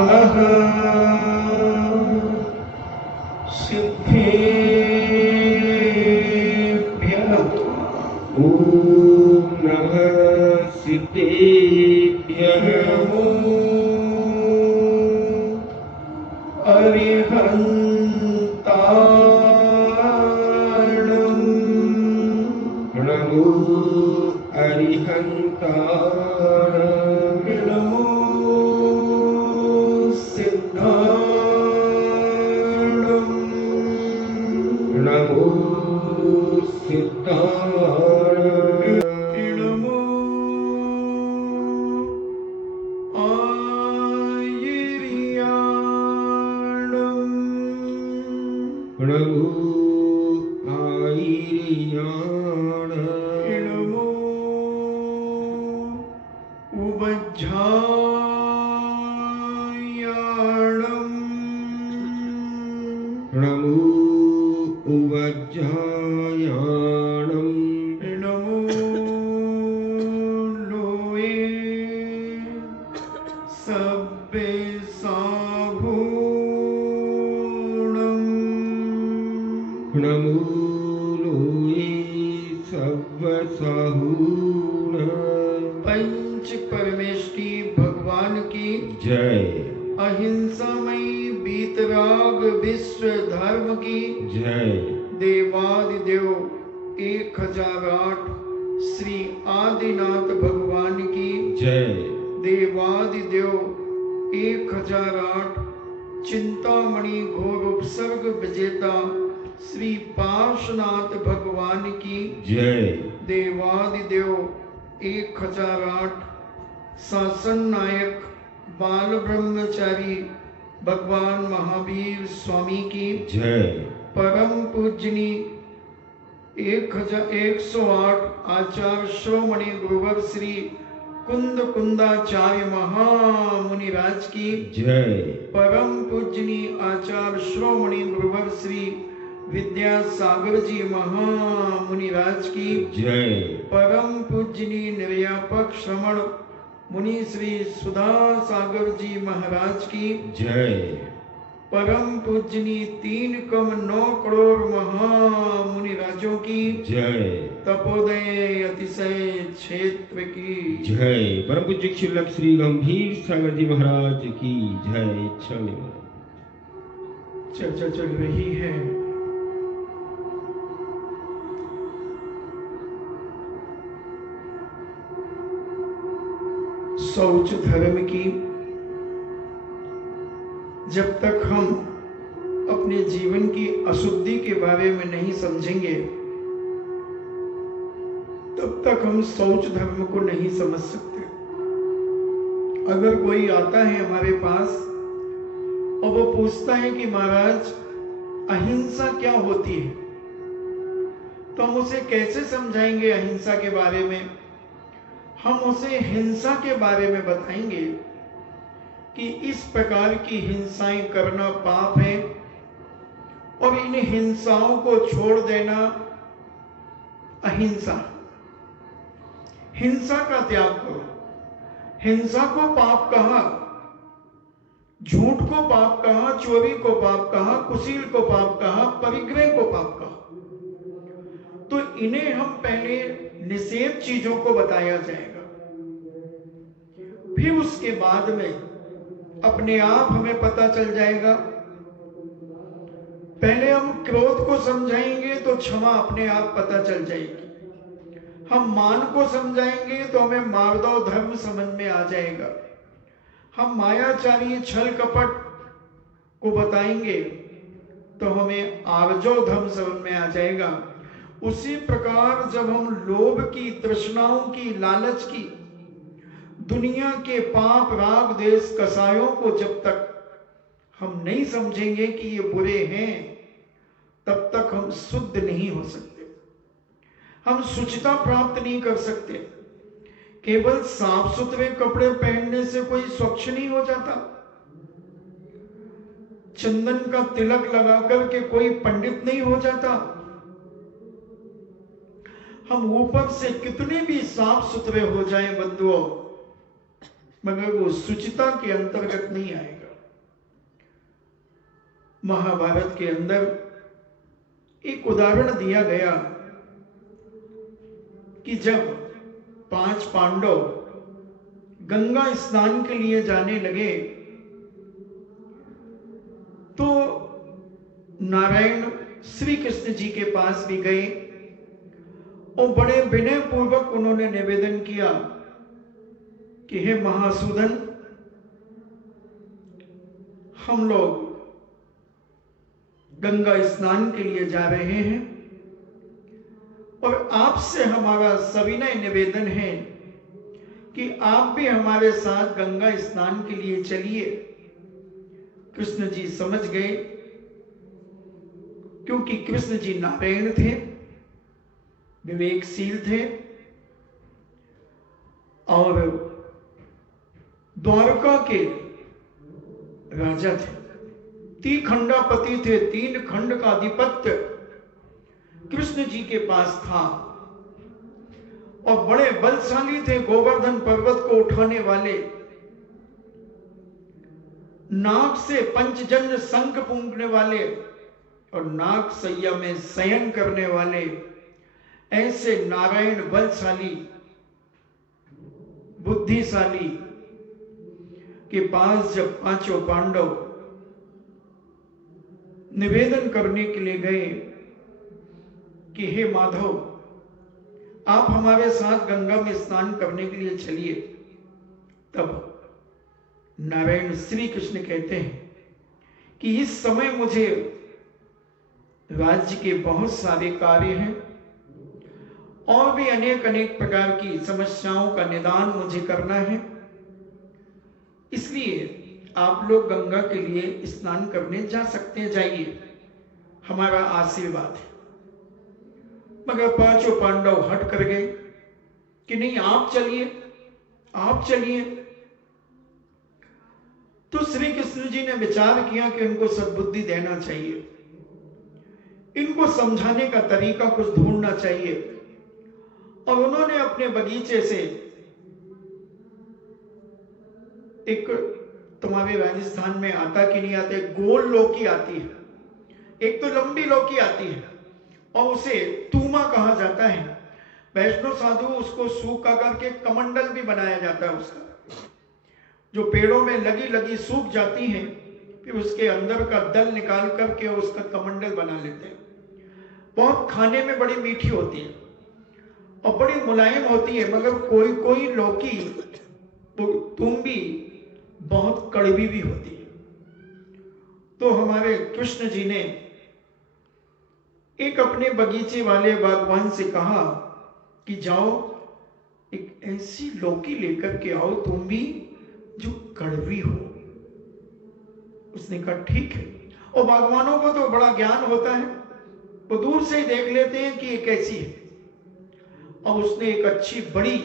नमः सिद्धेभ्यः ॐ नमः सिद्धेभ्यः अरिहन्ताणं नमो अरिहन्ताणं नमो सिद्धाणं नमो सिद्धाणं नमो आयिर्याणं नमो आयिर्याणं नमो उवज्झायाणं नमो उवज्झायाणं नमो लोये सब्बे साभूणं नमो लोये सब्बसाहूणं। पंच परमेष्टि भगवान की जय। अहिंसामयी बीतराग विश्व धर्म की जय। देवादिदेव 1008 श्री आदिनाथ भगवान की जय। देवादिदेव 1008 चिंतामणि घोर उपसर्ग विजेता श्री पार्श्वनाथ भगवान की जय। देवादिदेव 1008 शासन नायक बाल ब्रह्मचारी भगवान महावीर स्वामी की जय। परम पूजनी 1108 आचार्य श्रोमणि गुरुवर श्री कुंद कुंदाचार्य महामुनिराज की जय। परम पूजनी आचार्य श्रोमणि गुरुवर श्री विद्यासागर जी महामुनिराज की जय। परम पूजनी निर्यापक श्रमण मुनि श्री सुधा सागर जी महाराज की जय। परम पूजनी 3,9 करोड़ महामुनिराजों की जय। तपोदय अतिशय क्षेत्र की जय। परम पूज्य शिवलक श्री गंभीर सागर जी महाराज की जय। चर्चा चल रही है शौच धर्म की। जब तक हम अपने जीवन की अशुद्धि के बारे में नहीं समझेंगे तब तक हम शौच धर्म को नहीं समझ सकते। अगर कोई आता है हमारे पास और वो पूछता है कि महाराज अहिंसा क्या होती है, तो हम उसे कैसे समझाएंगे अहिंसा के बारे में। हम उसे हिंसा के बारे में बताएंगे कि इस प्रकार की हिंसाएं करना पाप है और इन हिंसाओं को छोड़ देना अहिंसा। हिंसा का त्याग करो। हिंसा को पाप कहा, झूठ को पाप कहा, चोरी को पाप कहा, कुशील को पाप कहा, परिग्रह को पाप कहा। तो इन्हें हम पहले निषेध चीजों को बताया जाएगा, फिर उसके बाद में अपने आप हमें पता चल जाएगा। पहले हम क्रोध को समझाएंगे तो क्षमा अपने आप पता चल जाएगी। हम मान को समझाएंगे तो हमें मार्दव धर्म समझ में आ जाएगा। हम मायाचारी छल कपट को बताएंगे तो हमें आर्जव धर्म समझ में आ जाएगा। उसी प्रकार जब हम लोभ की, तृष्णाओं की, लालच की, दुनिया के पाप राग देश कसायों को जब तक हम नहीं समझेंगे कि ये बुरे हैं, तब तक हम शुद्ध नहीं हो सकते। हम शुचिता प्राप्त नहीं कर सकते। केवल साफ सुथरे कपड़े पहनने से कोई स्वच्छ नहीं हो जाता। चंदन का तिलक लगाकर के कोई पंडित नहीं हो जाता। हम ऊपर से कितने भी साफ सुथरे हो जाएं बंधुओं, मगर वो शुचिता के अंतर्गत नहीं आएगा। महाभारत के अंदर एक उदाहरण दिया गया कि जब 5 पांडव गंगा स्नान के लिए जाने लगे तो नारायण श्री कृष्ण जी के पास भी गए और बड़े विनय पूर्वक उन्होंने निवेदन किया कि हे महासूदन, हम लोग गंगा स्नान के लिए जा रहे हैं और आपसे हमारा सविनय निवेदन है कि आप भी हमारे साथ गंगा स्नान के लिए चलिए। कृष्ण जी समझ गए, क्योंकि कृष्ण जी नारायण थे, विवेकशील थे और द्वारका के राजा थे, त्रिखंडापति थे। 3 खंड का आधिपत्य कृष्ण जी के पास था और बड़े बलशाली थे। गोवर्धन पर्वत को उठाने वाले, नाग से पंचजन्य शंख फूंकने वाले और नाग सैया में शयन करने वाले, ऐसे नारायण बलशाली बुद्धिशाली के पास जब 5 पांडव निवेदन करने के लिए गए कि हे माधव, आप हमारे साथ गंगा में स्नान करने के लिए चलिए, तब नारायण श्री कृष्ण कहते हैं कि इस समय मुझे राज्य के बहुत सारे कार्य हैं और भी अनेक प्रकार की समस्याओं का निदान मुझे करना है, इसलिए आप लोग गंगा के लिए स्नान करने जा सकते हैं, जाइए, हमारा आशीर्वाद है। मगर 5 पांडव हट कर गए कि नहीं, आप चलिए, आप चलिए। तो श्री कृष्ण जी ने विचार किया कि इनको सद्बुद्धि देना चाहिए, इनको समझाने का तरीका कुछ ढूंढना चाहिए। और उन्होंने अपने बगीचे से एक, तुम्हारे राजस्थान में आता कि नहीं आते, गोल लौकी आती है, एक तो लंबी लौकी आती है और उसे तूमा कहा जाता है। वैष्णव साधु उसको सूखा करके कमंडल भी बनाया जाता है उसका, जो पेड़ों में लगी लगी सूख जाती हैं, फिर उसके अंदर का दल निकाल करके उसका कमंडल बना लेते हैं। बहुत खाने में बड़ी मीठी होती है और बड़ी मुलायम होती है, मगर कोई कोई लौकी तुम्बी बहुत कड़वी भी होती है। तो हमारे कृष्ण जी ने एक अपने बगीचे वाले बागवान से कहा कि जाओ एक ऐसी लौकी लेकर के आओ तुम्बी जो कड़वी हो। उसने कहा ठीक है। और बागवानों को तो बड़ा ज्ञान होता है, वो दूर से ही देख लेते हैं कि ये कैसी है। और उसने एक अच्छी बड़ी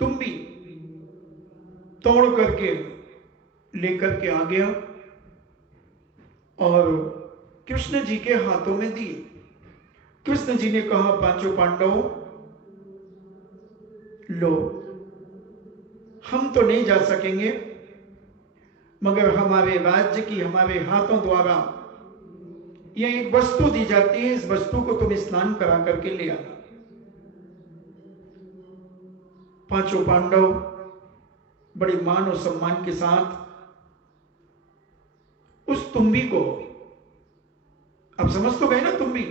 तुम्बी तोड़ करके लेकर के आ गया और कृष्ण जी के हाथों में दी। कृष्ण जी ने कहा 5 पांडवों, लो, हम तो नहीं जा सकेंगे, मगर हमारे राज्य की हमारे हाथों द्वारा यह एक वस्तु दी जाती है, इस वस्तु को तुम स्नान करा करके ले आना। 5 पांडव बड़ी मान और सम्मान के साथ उस तुम्बी को, अब समझ तो गए ना, तुम्बी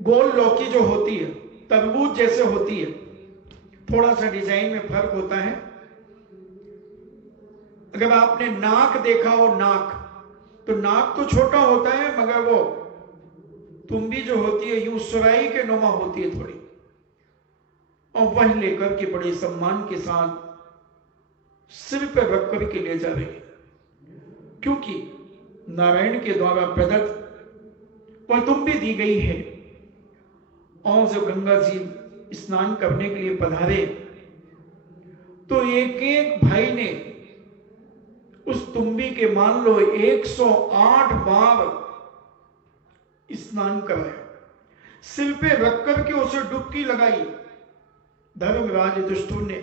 गोल लौकी जो होती है, तरबूज जैसे होती है, थोड़ा सा डिजाइन में फर्क होता है। अगर आपने नाक देखा हो, नाक, तो नाक तो छोटा होता है, मगर वो तुम्बी जो होती है यूं सुराई के नुमा होती है थोड़ी, और वह लेकर के बड़े सम्मान के साथ सिर पर रख करके ले जा रहे हैं, क्योंकि नारायण के द्वारा प्रदत्त वह तुम्बी दी गई है। और जब गंगा जी स्नान करने के लिए पधारे तो एक एक भाई ने उस तुम्बी के मान लो 108 बार स्नान कराया, सिर पे रख करके उसे डुबकी लगाई। धर्मराज युधिष्ठिर ने,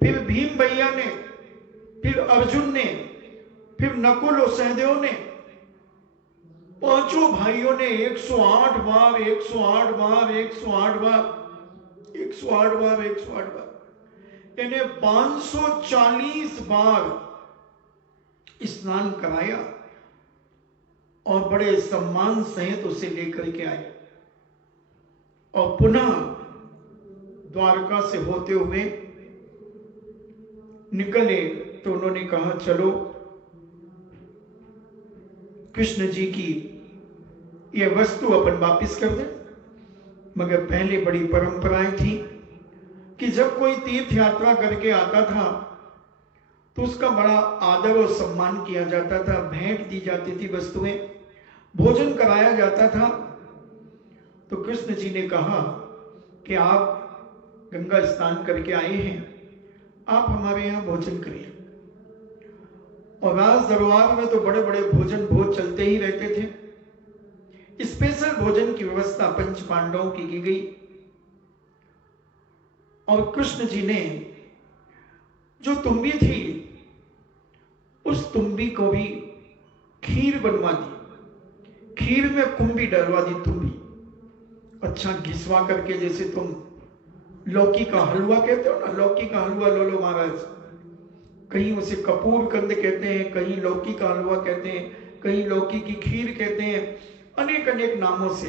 फिर भीम भैया ने, फिर अर्जुन ने, फिर नकुल और सहदेव ने, पांचों भाइयों ने 108 बार 108 बार 108 बार 108 बार 108 बार यानी 540 बार स्नान कराया और बड़े सम्मान सहित उसे लेकर के आए और पुनः द्वारका से होते हुए निकले। तो उन्होंने कहा चलो कृष्ण जी की यह वस्तु अपन वापिस कर दें। मगर पहले बड़ी परंपराएं थी कि जब कोई तीर्थ यात्रा करके आता था तो उसका बड़ा आदर और सम्मान किया जाता था, भेंट दी जाती थी, वस्तुएं, भोजन कराया जाता था। तो कृष्ण जी ने कहा कि आप गंगा स्नान करके आए हैं, आप हमारे यहाँ भोजन करिए। और राज दरबार में तो बड़े बड़े भोजन भोज चलते ही रहते थे। स्पेशल भोजन की व्यवस्था पंच पांडवों की गई और कृष्ण जी ने जो तुम्बी थी उस तुम्बी को भी खीर बनवा दी, खीर में कुंभी डलवा दी, तुम्बी अच्छा घिसवा करके, जैसे तुम लौकी का हलवा कहते हो ना, लौकी का हलवा लो लो महाराज, कहीं उसे कपूर कंद कहते हैं, कहीं लौकी का हलवा कहते हैं, कहीं लौकी की खीर कहते हैं, अनेक अनेक नामों से।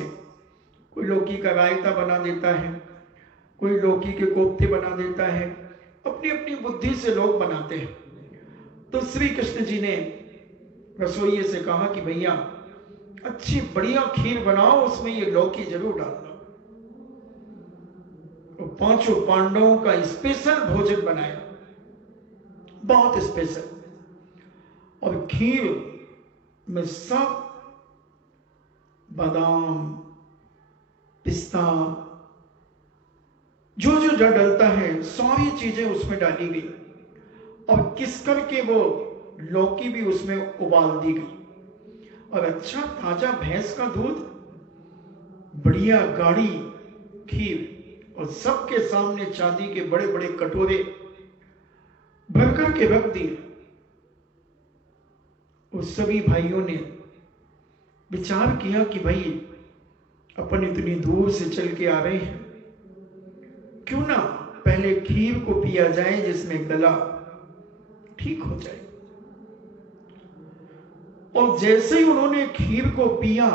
कोई लौकी का रायता बना देता है, कोई लौकी के कोफ्ते बना देता है, अपनी अपनी बुद्धि से लोग बनाते हैं। तो श्री कृष्ण जी ने रसोइये से कहा कि भैया अच्छी बढ़िया खीर बनाओ, उसमें ये लौकी जरूर डालना। और पांचों पांडवों का स्पेशल भोजन बनाया, बहुत स्पेशल। और खीर में सब बादाम, पिस्ता, जो जो डलता है सारी चीजें उसमें डाली गई और किस करके वो लौकी भी उसमें उबाल दी गई। और अच्छा ताजा भैंस का दूध, बढ़िया गाढ़ी खीर, और सबके सामने चांदी के बड़े बड़े कटोरे भरकर के रख दिए। उस सभी भाइयों ने विचार किया कि भाई अपन इतनी दूर से चल के आ रहे हैं, क्यों ना पहले खीर को पिया जाए जिसमें गला ठीक हो जाए। और जैसे ही उन्होंने खीर को पिया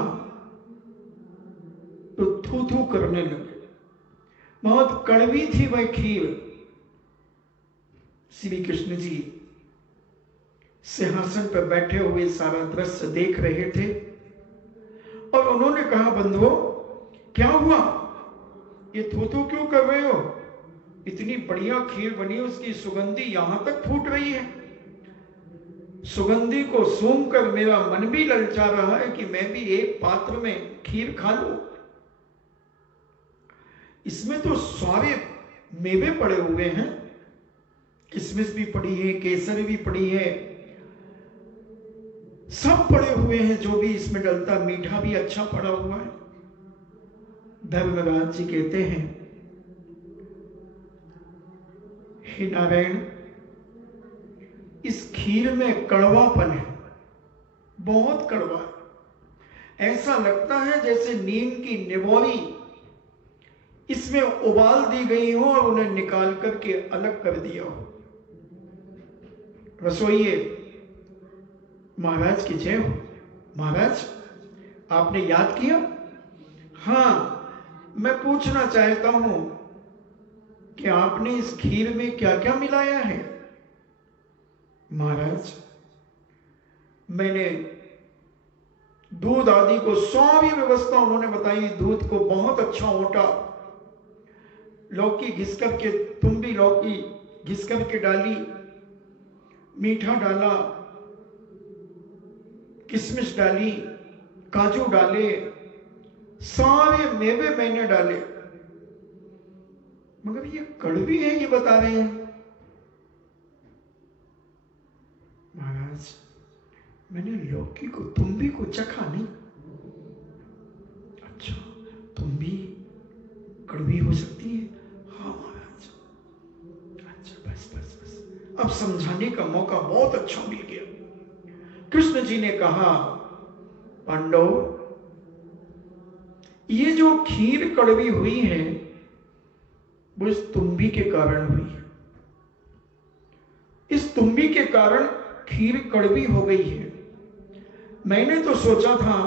तो थू थू करने लगे, बहुत कड़वी थी वह खीर। श्री कृष्ण जी सिंहासन पर बैठे हुए सारा दृश्य देख रहे थे और उन्होंने कहा बंधुओं क्या हुआ, ये थू थू क्यों कर रहे हो, इतनी बढ़िया खीर बनी, उसकी सुगंधी यहां तक फूट रही है। सुगंधी को सूंघ कर मेरा मन भी ललचा रहा है कि मैं भी एक पात्र में खीर खा लूं। इसमें तो सारे मेवे पड़े हुए हैं, किशमिश भी पड़ी है, केसर भी पड़ी है, सब पड़े हुए हैं, जो भी इसमें डलता, मीठा भी अच्छा पड़ा हुआ है। धर्मराज जी कहते हैं हे नारायण, इस खीर में कड़वापन है, बहुत कड़वा है। ऐसा लगता है जैसे नीम की निबोरी इसमें उबाल दी गई हो और उन्हें निकाल करके अलग कर दिया हो। रसोइये महाराज की जय हो। महाराज आपने याद किया? हाँ, मैं पूछना चाहता हूं कि आपने इस खीर में क्या क्या मिलाया है? महाराज मैंने दूध आदि को सारी व्यवस्था उन्होंने बताई, दूध को बहुत अच्छा ओटा, लौकी घिस करके, तुम्बी लौकी घिस करके डाली, मीठा डाला, किशमिश डाली, काजू डाले, सारे मेवे मैंने डाले, मगर ये कड़वी है ये बता रहे हैं। महाराज मैंने लौकी को, तुम्बी को चखा नहीं। अच्छा, तुम्बी कड़वी हो सकती है? हाँ महाराज। अच्छा बस बस बस, अब समझाने का मौका बहुत अच्छा मिल गया। कृष्ण जी ने कहा, पांडव, ये जो खीर कड़वी हुई है वो इस तुम्बी के कारण हुई है। इस तुम्बी के कारण खीर कड़वी हो गई है। मैंने तो सोचा था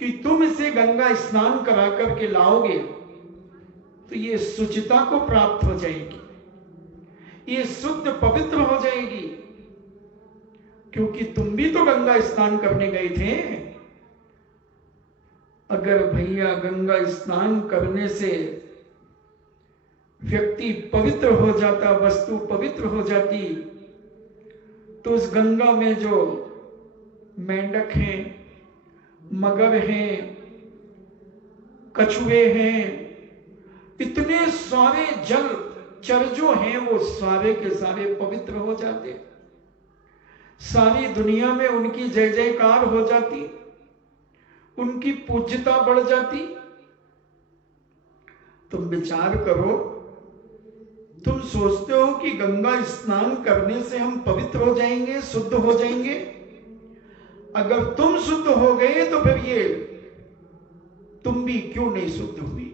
कि तुम इसे गंगा स्नान करा करके लाओगे तो ये शुचिता को प्राप्त हो जाएगी, ये शुद्ध पवित्र हो जाएगी, क्योंकि तुम भी तो गंगा स्नान करने गए थे। अगर भैया गंगा स्नान करने से व्यक्ति पवित्र हो जाता, वस्तु पवित्र हो जाती, तो उस गंगा में जो मेंढक हैं, मगर हैं, कछुए हैं, इतने सारे जल चर जो हैं वो सारे के सारे पवित्र हो जाते, सारी दुनिया में उनकी जय जयकार हो जाती, उनकी पूज्यता बढ़ जाती। तुम विचार करो, तुम सोचते हो कि गंगा स्नान करने से हम पवित्र हो जाएंगे, शुद्ध हो जाएंगे। अगर तुम शुद्ध हो गए तो फिर ये तुम भी क्यों नहीं शुद्ध हुई?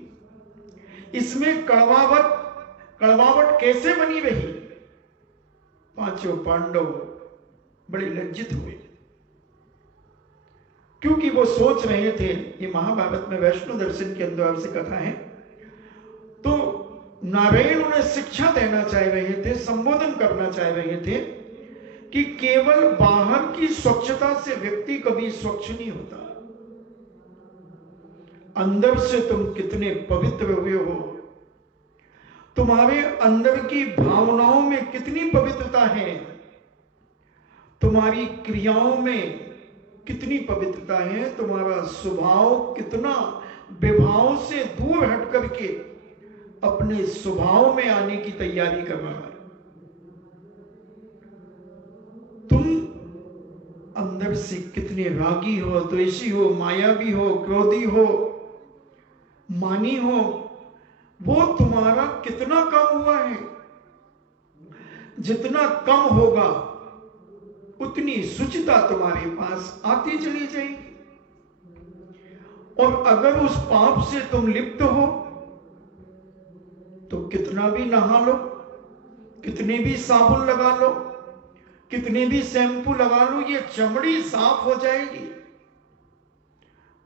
इसमें कड़वावट कैसे बनी रही? पांचों पांडव बड़े लज्जित हुए, क्योंकि वो सोच रहे थे, ये महाभारत में वैष्णो दर्शन के अंदर से कथा है, तो नारायण उन्हें शिक्षा देना चाह रहे थे, संबोधन करना चाह रहे थे कि केवल बाहर की स्वच्छता से व्यक्ति कभी स्वच्छ नहीं होता, अंदर से तुम कितने पवित्र हुए हो, तुम्हारे अंदर की भावनाओं में कितनी पवित्रता है, तुम्हारी क्रियाओं में कितनी पवित्रता है, तुम्हारा स्वभाव कितना विभाव से दूर हट करके अपने स्वभाव में आने की तैयारी कर रहा है। तुम अंदर से कितने रागी हो, द्वेषी हो, मायावी हो, क्रोधी हो, मानी हो, वो तुम्हारा कितना कम हुआ है। जितना कम होगा उतनी शुचिता तुम्हारे पास आती चली जाएगी। और अगर उस पाप से तुम लिप्त हो तो कितना भी नहा लो, कितने भी साबुन लगा लो, कितने भी शैम्पू लगा लो, ये चमड़ी साफ हो जाएगी,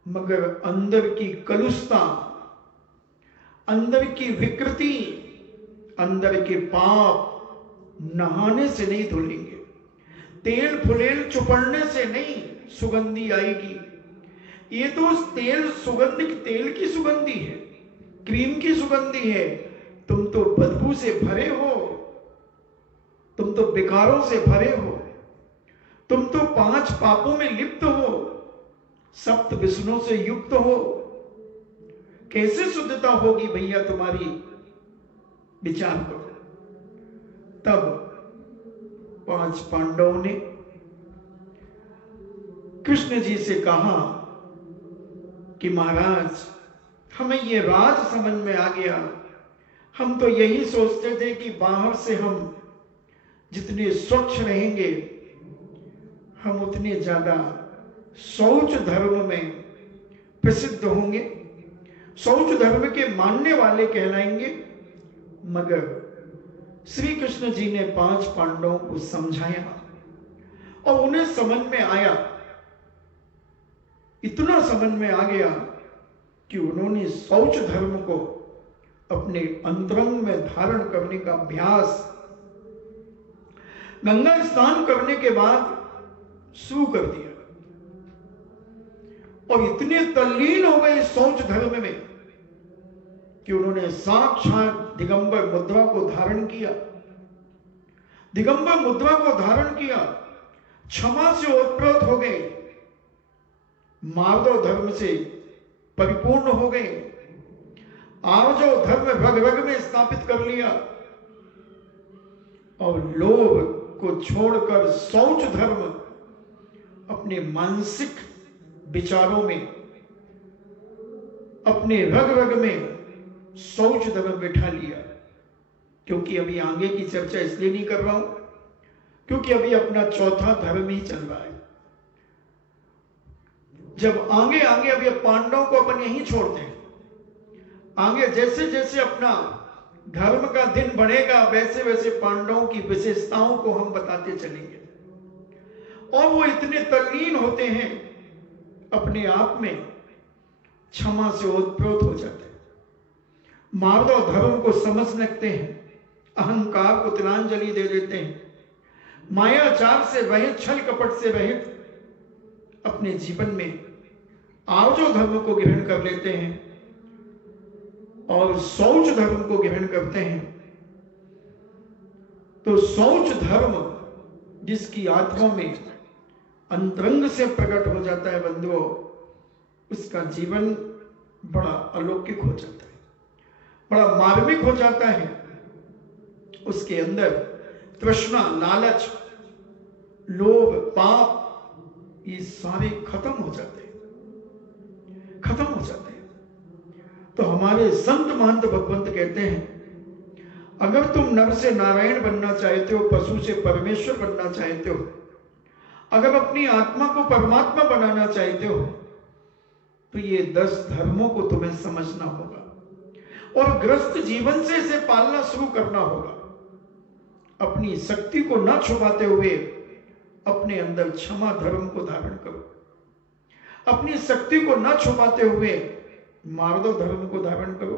मगर अंदर की कलुषता, अंदर की विकृति, अंदर के पाप नहाने से नहीं धुलेंगे, तेल फुलेल चुपड़ने से नहीं सुगंधी आएगी। ये तो उस तेल सुगंधिक तेल की सुगंधी है, क्रीम की सुगंधी है। तुम तो बदबू से भरे हो, तुम तो विकारों से भरे हो, तुम तो 5 पापों में लिप्त हो, 7 विष्णु से युक्त हो। कैसे शुद्धता होगी भैया तुम्हारी? विचार करो। तब 5 पांडवों ने कृष्ण जी से कहा कि महाराज, हमें ये राज समझ में आ गया, हम तो यही सोचते थे कि बाहर से हम जितने स्वच्छ रहेंगे हम उतने ज्यादा शौच धर्म में प्रसिद्ध होंगे, शौच धर्म के मानने वाले कहलाएंगे। मगर श्री कृष्ण जी ने 5 पांडवों को समझाया और उन्हें समझ में आया, इतना समझ में आ गया कि उन्होंने शौच धर्म को अपने अंतरंग में धारण करने का अभ्यास गंगा स्नान करने के बाद शुरू कर दिया और इतने तल्लीन हो गए शौच धर्म में कि उन्होंने साक्षात दिगंबर मुद्रा को धारण किया। दिगंबर मुद्रा को धारण किया, क्षमा से ओतप्रोत हो गए, माधव धर्म से परिपूर्ण हो गए, आर्जव धर्म रग रग में स्थापित कर लिया और लोभ को छोड़कर शौच धर्म अपने मानसिक विचारों में, अपने रग रग में शौच धर्म बैठा लिया। क्योंकि अभी आगे की चर्चा इसलिए नहीं कर रहा हूं क्योंकि अभी अपना चौथा धर्म ही चल रहा है। जब आगे आगे अभी पांडवों को अपन यहीं छोड़ते हैं, आगे जैसे जैसे अपना धर्म का दिन बढ़ेगा वैसे वैसे पांडवों की विशेषताओं को हम बताते चलेंगे, और वो इतने तल्लीन होते हैं अपने आप में, क्षमा से ओतप्रोत हो जाते हैं, माधव धर्म को समझ लगते हैं, अहंकार को तिलांजलि दे देते हैं, मायाचार से रहित, छल कपट से रहित अपने जीवन में आर्जो धर्म को ग्रहण कर लेते हैं और शौच धर्म को ग्रहण करते हैं। तो शौच धर्म जिसकी आत्मा में अंतरंग से प्रकट हो जाता है बंधुओं, उसका जीवन बड़ा अलौकिक हो जाता है, बड़ा मार्मिक हो जाता है। उसके अंदर तृष्णा, लालच, लोभ, पाप ये सारे खत्म हो जाते हैं, खत्म हो जाते हैं। तो हमारे संत महंत भगवंत कहते हैं, अगर तुम नर से नारायण बनना चाहते हो, पशु से परमेश्वर बनना चाहते हो, अगर अपनी आत्मा को परमात्मा बनाना चाहते हो, तो ये 10 धर्मों को तुम्हें समझना होगा और ग्रस्त जीवन से इसे पालना शुरू करना होगा। अपनी शक्ति को न छुपाते हुए अपने अंदर क्षमा धर्म को धारण करो, अपनी शक्ति को न छुपाते हुए मार्दव धर्म को धारण करो,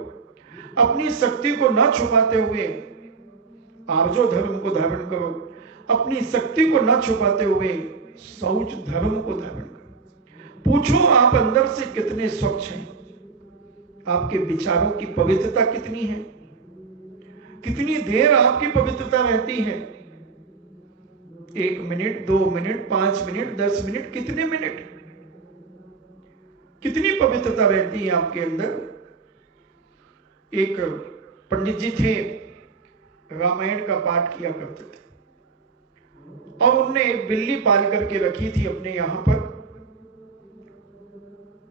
अपनी शक्ति को न छुपाते हुए आर्जो धर्म को धारण करो, अपनी शक्ति को न छुपाते हुए शौच धर्म को धारण करो। पूछो आप अंदर से कितने स्वच्छ हैं, आपके विचारों की पवित्रता कितनी है, कितनी देर आपकी पवित्रता रहती है, 1 मिनट, 2 मिनट, 5 मिनट, 10 मिनट, कितने मिनट, कितनी पवित्रता रहती है आपके अंदर। एक पंडित जी थे, रामायण का पाठ किया करते थे और उनने एक बिल्ली पाल करके रखी थी अपने यहां पर,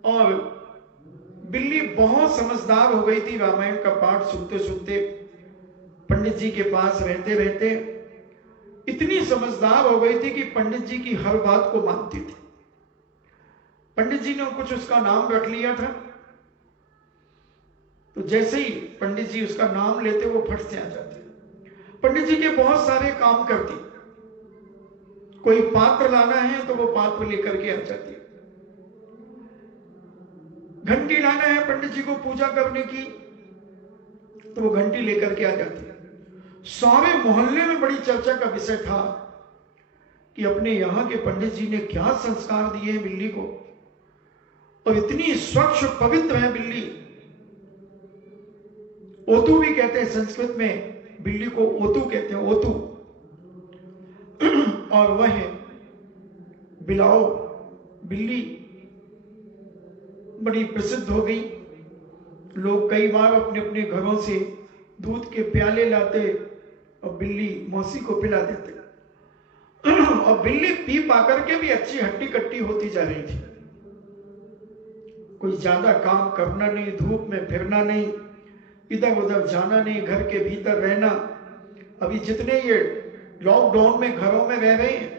और बिल्ली बहुत समझदार हो गई थी। रामायण का पाठ सुनते सुनते, पंडित जी के पास रहते रहते इतनी समझदार हो गई थी कि पंडित जी की हर बात को मानती थी। पंडित जी ने कुछ उसका नाम रख लिया था, तो जैसे ही पंडित जी उसका नाम लेते वो फट से आ जाते। पंडित जी के बहुत सारे काम करती, कोई पात्र लाना है तो वो पात्र लेकर के आ जाती, घंटी लाना है पंडित जी को पूजा करने की तो वो घंटी लेकर के आ जाती। सारे मोहल्ले में बड़ी चर्चा का विषय था कि अपने यहां के पंडित जी ने क्या संस्कार दिए हैं बिल्ली को, और इतनी स्वच्छ पवित्र है बिल्ली। ओतू भी कहते हैं संस्कृत में, बिल्ली को ओतू कहते हैं, ओतू। और वह बिलाओ बिल्ली बड़ी प्रसिद्ध हो गई। लोग कई बार अपने अपने घरों से दूध के प्याले लाते और बिल्ली मौसी को पिला देते, और बिल्ली पी पाकर के भी अच्छी हट्टी कट्टी होती जा रही थी। कोई ज्यादा काम करना नहीं, धूप में फिरना नहीं, इधर उधर जाना नहीं, घर के भीतर रहना। अभी जितने ये लॉकडाउन में घरों में रह रहे हैं,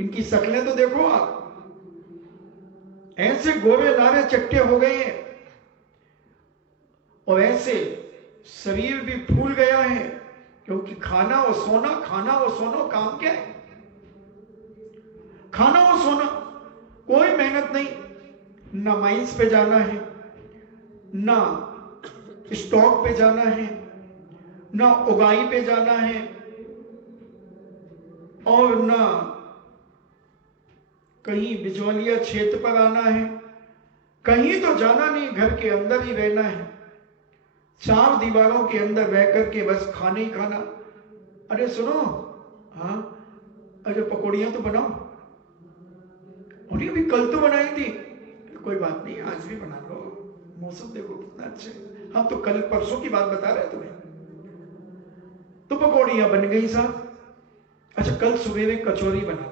इनकी शक्लें तो देखो आप, ऐसे गोरे नारे चट्टे हो गए हैं और ऐसे शरीर भी फूल गया है, क्योंकि खाना और सोना, खाना और सोना, काम क्या है, खाना और सोना, कोई मेहनत नहीं। ना माइंस पे जाना है, ना स्टॉक पे जाना है, ना उगाई पे जाना है, और ना कहीं बिजौलिया क्षेत्र पर आना है, कहीं तो जाना नहीं, घर के अंदर ही रहना है, 4 दीवारों के अंदर रह करके बस खाना ही खाना। अरे सुनो, हाँ, अरे पकौड़ियां तो बनाओ, और अभी कल तो बनाई थी, कोई बात नहीं आज भी बना लो, मौसम देखो कितना अच्छा है, हम तो कल परसों की बात बता रहे तुम्हें। तो पकौड़ियां बन गई साहब। अच्छा, कल सुबह में कचौरी बना,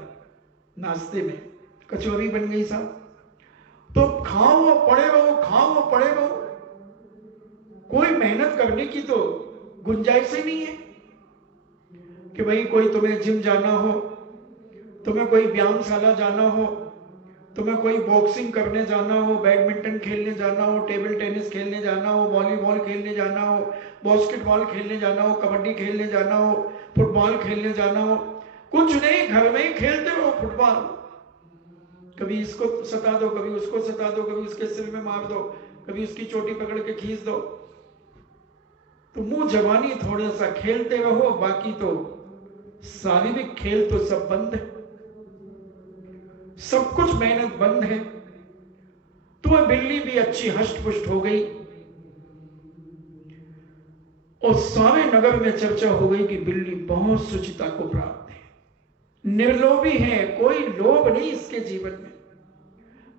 नाश्ते में कचौरी बन गई साहब। तो खाओ और पड़े रहो, खाओ और पड़े रहो, कोई मेहनत करने की तो गुंजाइश ही नहीं है, कि भाई कोई तुम्हें जिम जाना हो, तुम्हें कोई व्यायामशाला जाना हो, तुम्हें कोई बॉक्सिंग करने जाना हो, बैडमिंटन खेलने जाना हो, टेबल टेनिस खेलने जाना हो, वॉलीबॉल खेलने जाना हो, बास्केटबॉल खेलने जाना हो, कबड्डी खेलने जाना हो, फुटबॉल खेलने जाना हो, कुछ नहीं, घर में ही खेलते रहो फुटबॉल। कभी इसको सता दो, कभी उसको सता दो, कभी उसके सिर में मार दो, कभी उसकी चोटी पकड़ के खींच दो। तो मुंह जवानी थोड़ा सा खेलते रहो, बाकी तो शारीरिक खेल तो सब बंद है, सब कुछ मेहनत बंद है। तो वह बिल्ली भी अच्छी हष्ट पुष्ट हो गई और सारे नगर में चर्चा हो गई कि बिल्ली बहुत सुचिता को प्राप्त है, निर्लोभी है, कोई लोभ नहीं इसके जीवन में,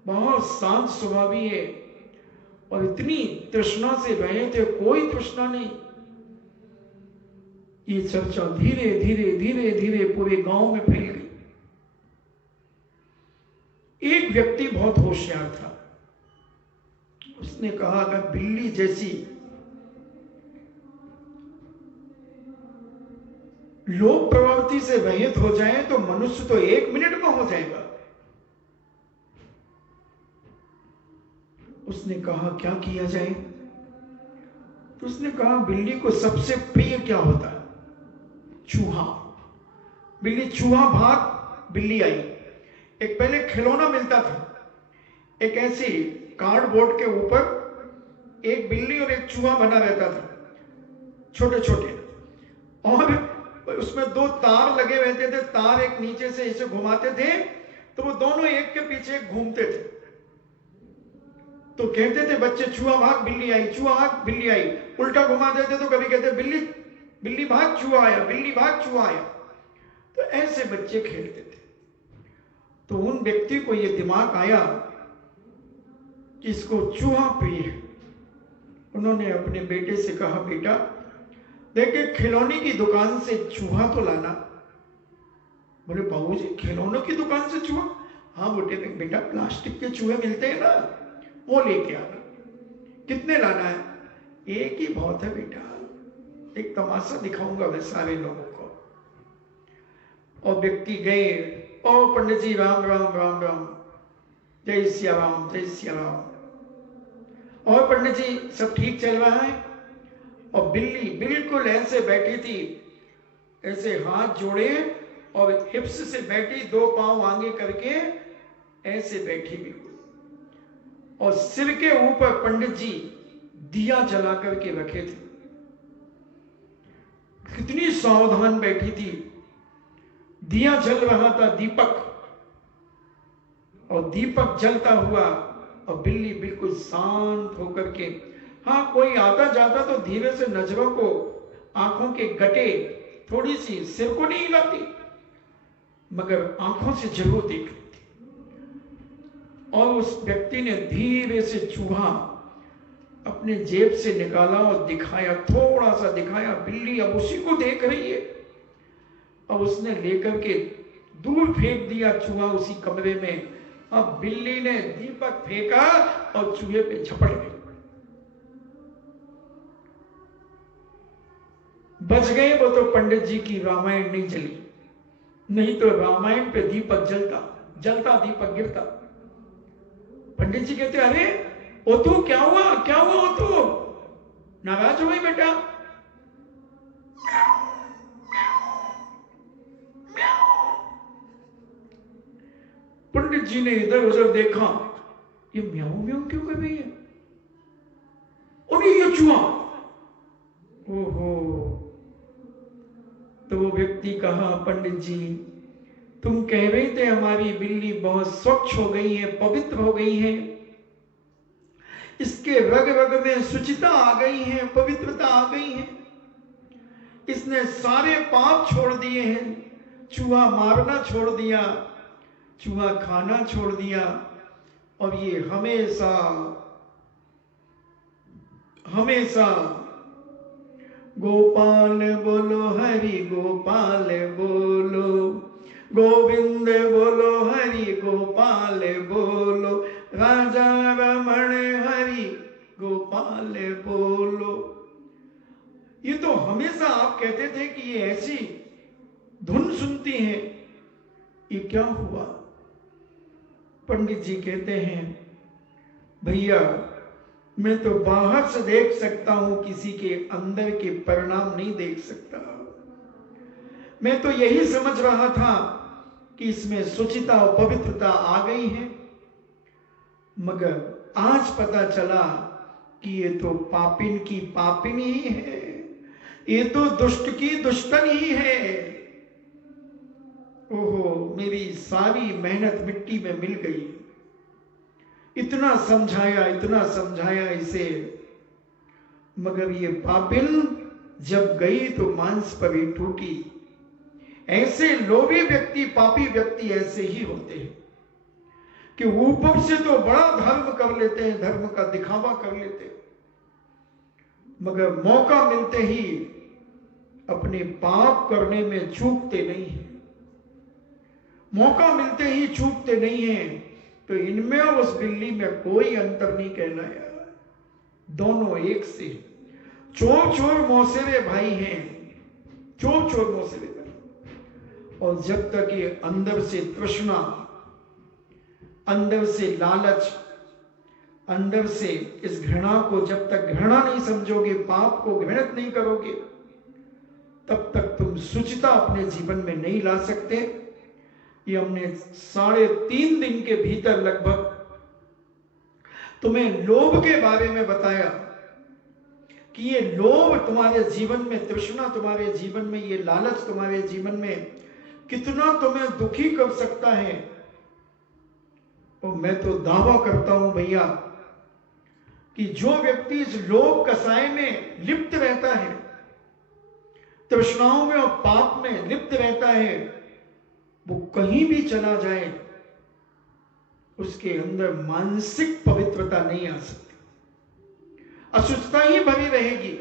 बहुत शांत स्वभावी है और इतनी तृष्णा से रहे थे, कोई तृष्णा नहीं। ये चर्चा धीरे धीरे धीरे धीरे पूरे गांव में फैल गई। एक व्यक्ति बहुत होशियार था, उसने कहा अगर बिल्ली जैसी लोक प्रवृत्ति से रहित हो जाए तो मनुष्य तो 1 मिनट में हो जाएगा। उसने कहा क्या किया जाए? तो उसने कहा बिल्ली को सबसे प्रिय क्या होता है? चूहा। बिल्ली चूहा भाग, बिल्ली आई। एक पहले खिलौना मिलता था, एक ऐसी कार्डबोर्ड के ऊपर एक बिल्ली और एक चूहा बना रहता था, छोटे छोटे, और उसमें 2 तार लगे रहते थे, तार एक नीचे से इसे घुमाते थे तो वो दोनों एक के पीछे घूमते थे। तो कहते थे बच्चे चूहा भाग बिल्ली आई, चूहा भाग बिल्ली आई, उल्टा घुमा देते तो कभी कहते बिल्ली बिल्ली भाग चूहा आया, बिल्ली भाग चूहा आया। तो ऐसे बच्चे खेलते थे। तो उन व्यक्ति को यह दिमाग आया कि इसको चूहा प्रिय है। उन्होंने अपने बेटे से कहा बेटा देखिए खिलौने की दुकान से चूहा तो लाना। बोले बाबूजी खिलौनों की दुकान से चूहा? हाँ बेटे, बेटा प्लास्टिक के चूहे मिलते हैं ना, वो लेके आना। कितने लाना है? एक ही बहुत है बेटा, एक तमाशा दिखाऊंगा मैं सारे लोगों को। और व्यक्ति गए, ओ पंडित जी राम राम राम राम, जय सिया राम जय सिया राम। और पंडित जी सब ठीक चल रहा है? और बिल्ली बिल्कुल ऐसे बैठी थी, ऐसे हाथ जोड़े और हिप्स से बैठी, 2 पांव आगे करके ऐसे बैठी भी, और सिर के ऊपर पंडित जी दिया जला करके रखे थे। कितनी सावधान बैठी थी, दिया जल रहा था, दीपक, और दीपक जलता हुआ और बिल्ली बिल्कुल शांत होकर के, हाँ कोई आता जाता तो धीरे से नजरों को, आंखों के गटे थोड़ी सी, सिर को नहीं हिलाती मगर आंखों से जरूर देख लेती। और उस व्यक्ति ने धीरे से चूहा अपने जेब से निकाला और दिखाया, थोड़ा सा दिखाया। बिल्ली अब उसी को देख रही है। अब उसने लेकर के दूर फेंक दिया चूहा उसी कमरे में। अब बिल्ली ने दीपक फेंका और चूहे पे झपट गई। बच गए वो तो पंडित जी की रामायण नहीं चली, नहीं तो रामायण पे दीपक जलता जलता, दीपक गिरता। पंडित जी कहते अरे ओ तू क्या हुआ, क्या हुआ ओ तू नाराज हो गई बेटा? पंडित जी ने इधर उधर देखा, ये म्याऊं म्याऊं क्यों कर रही है? और ये चूहा। ओहो। तो वो व्यक्ति कहा पंडित जी तुम कह रहे थे हमारी बिल्ली बहुत स्वच्छ हो गई है, पवित्र हो गई है, इसके रग रग में शुचिता आ गई है, पवित्रता आ गई है, इसने सारे पाप छोड़ दिए हैं, चूहा मारना छोड़ दिया, चूहा खाना छोड़ दिया, और ये हमेशा हमेशा गोपाल बोलो हरि गोपाल बोलो, गोविंद बोलो हरि गोपाल बोलो, राजा रमण हरि गोपाल बोलो। ये तो हमेशा आप कहते थे कि ये ऐसी सुनती हैं, ये क्या हुआ? पंडित जी कहते हैं, भैया मैं तो बाहर से देख सकता हूं, किसी के अंदर के परिणाम नहीं देख सकता। मैं तो यही समझ रहा था कि इसमें शुचिता और पवित्रता आ गई है, मगर आज पता चला कि ये तो पापिन की पापिन ही है, ये तो दुष्ट की दुष्टन ही है। ओहो, मेरी सारी मेहनत मिट्टी में मिल गई। इतना समझाया इसे, मगर ये पापिन जब गई तो मांस पर ही टूटी। ऐसे लोभी व्यक्ति, पापी व्यक्ति ऐसे ही होते हैं कि ऊपर से तो बड़ा धर्म कर लेते हैं, धर्म का दिखावा कर लेते हैं, मगर मौका मिलते ही अपने पाप करने में चूकते नहीं हैं। मौका मिलते ही चूकते नहीं हैं। तो इनमें और उस बिल्ली में कोई अंतर नहीं कहना यार, दोनों एक से। चोर चोर मौसेरे भाई हैं, चोर चोर मौसेरे भाई। और जब तक ये अंदर से तृष्णा, अंदर से लालच, अंदर से इस घृणा को जब तक घृणा नहीं समझोगे, पाप को घृणित नहीं करोगे, तब तक तुम शुचिता अपने जीवन में नहीं ला सकते। ये हमने 3.5 दिन के भीतर लगभग तुम्हें लोभ के बारे में बताया कि ये लोभ तुम्हारे जीवन में, तृष्णा तुम्हारे जीवन में, ये लालच तुम्हारे जीवन में कितना तुम्हें दुखी कर सकता है। और मैं तो दावा करता हूं भैया कि जो व्यक्ति इस लोभ कसाय में लिप्त रहता है, तृष्णाओं में और पाप में लिप्त रहता है, वो कहीं भी चला जाए उसके अंदर मानसिक पवित्रता नहीं आ सकती, अशुद्धता ही भरी रहेगी।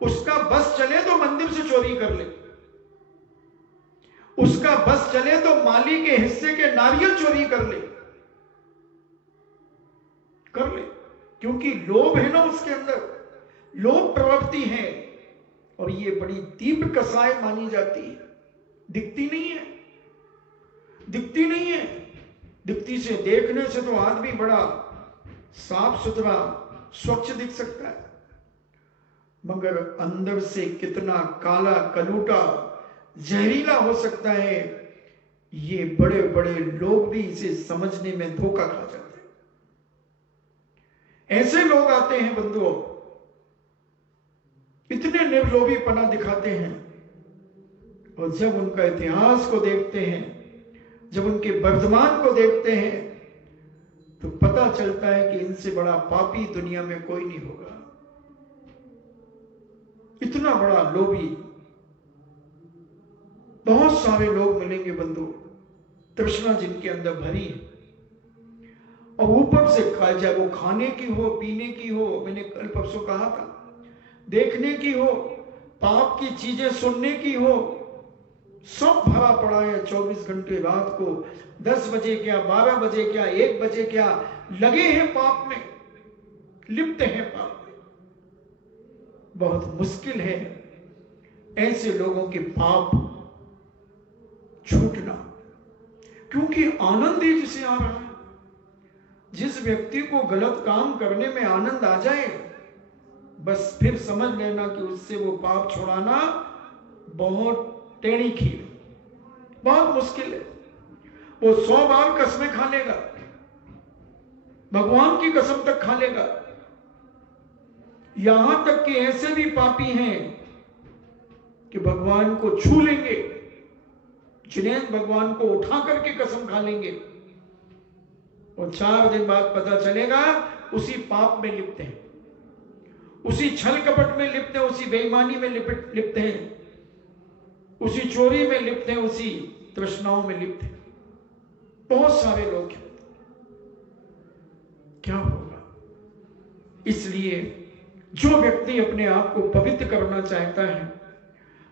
उसका बस चले तो मंदिर से चोरी कर ले, उसका बस चले तो माली के हिस्से के नारियल चोरी कर ले, क्योंकि लोभ है ना उसके अंदर, लोभ प्रवृत्ति है। और ये बड़ी तीव्र कसाय मानी जाती है, दिखती नहीं है, दिखती नहीं है। दिखती से, देखने से तो आदमी बड़ा साफ सुथरा स्वच्छ दिख सकता है, मगर अंदर से कितना काला कलूटा जहरीला हो सकता है, ये बड़े बड़े लोग भी इसे समझने में धोखा खा जाते हैं। ऐसे लोग आते हैं बंधुओं, इतने निर्लोभीपना दिखाते हैं, और जब उनका इतिहास को देखते हैं, जब उनके वर्तमान को देखते हैं, तो पता चलता है कि इनसे बड़ा पापी दुनिया में कोई नहीं होगा। इतना बड़ा लोभी बहुत सारे लोग मिलेंगे बंधु, तृष्णा जिनके अंदर भरी है, और ऊपर से खाए, चाहे वो खाने की हो, पीने की हो, मैंने कल परसों कहा था, देखने की हो, पाप की चीजें सुनने की हो, सब भरा पड़ा है 24 घंटे। रात को 10 बजे क्या, 12 बजे क्या, 1 बजे क्या, लगे हैं पाप में, लिप्त हैं पाप में। बहुत मुश्किल है ऐसे लोगों के पाप छूटना, क्योंकि आनंद ही जिसे आ रहा है। जिस व्यक्ति को गलत काम करने में आनंद आ जाए, बस फिर समझ लेना कि उससे वो पाप छुड़ाना बहुत टेढ़ी खीर, बहुत मुश्किल है। वो 100 बार कसमें खा लेगा, भगवान की कसम तक खा लेगा। यहां तक कि ऐसे भी पापी हैं कि भगवान को छू लेंगे, जिन्हें भगवान को उठा करके कसम खा लेंगे, और 4 दिन बाद पता चलेगा उसी पाप में लिप्त हैं, उसी छल कपट में लिप्त हैं, उसी बेईमानी में लिप्त हैं, उसी चोरी में लिप्त हैं, उसी तृष्णाओं में लिप्त हैं। बहुत सारे लोग हैं। क्या होगा? इसलिए जो व्यक्ति अपने आप को पवित्र करना चाहता है,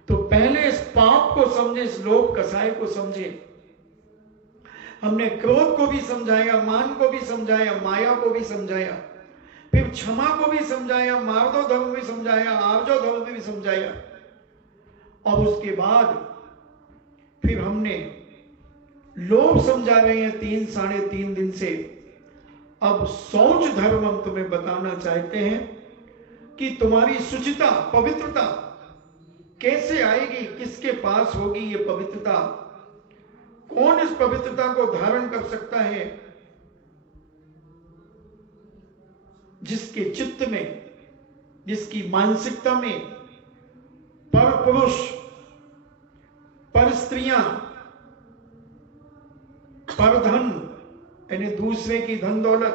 तो पहले इस पाप को समझे, इस लोभ कसाय को समझे। हमने क्रोध को भी समझाया, मान को भी समझाया, माया को भी समझाया, फिर क्षमा को भी समझाया, मार्दो धर्म भी समझाया, आर्जो धर्म भी समझाया, और उसके बाद फिर हमने लोग समझा रहे हैं 3-3.5 दिन से। अब शौच धर्म हम तुम्हें बताना चाहते हैं कि तुम्हारी शुचिता, पवित्रता कैसे आएगी, किसके पास होगी ये पवित्रता, कौन इस पवित्रता को धारण कर सकता है? जिसके चित्त में, जिसकी मानसिकता में पर पुरुष, पर स्त्रियां, पर धन यानी दूसरे की धन दौलत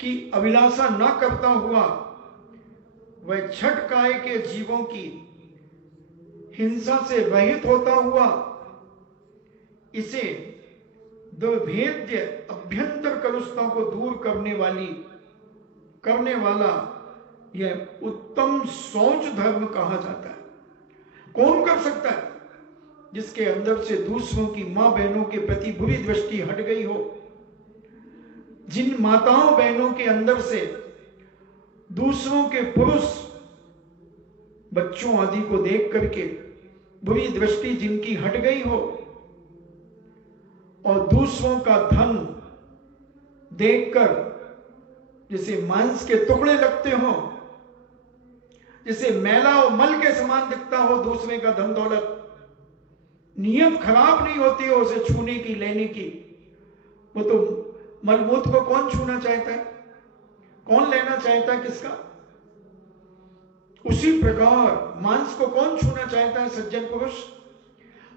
की अभिलाषा न करता हुआ, वह छठ काय के जीवों की हिंसा से रहित होता हुआ, इसे दुर्भेद्य अभ्यंतर कलुषता को दूर करने वाला यह उत्तम शौच धर्म कहा जाता है। कौन कर सकता है? जिसके अंदर से दूसरों की मां बहनों के प्रति बुरी दृष्टि हट गई हो, जिन माताओं बहनों के अंदर से दूसरों के पुरुष, बच्चों आदि को देख करके बुरी दृष्टि जिनकी हट गई हो, और दूसरों का धन देखकर जैसे मांस के टुकड़े लगते हो, जैसे मैला और मल के समान दिखता हो दूसरे का धन दौलत, नियत खराब नहीं होती हो उसे छूने की, लेने की। वो तो मलमूत्र को कौन छूना चाहता है? कौन लेना चाहता है किसका? उसी प्रकार मांस को कौन छूना चाहता है? सज्जन पुरुष।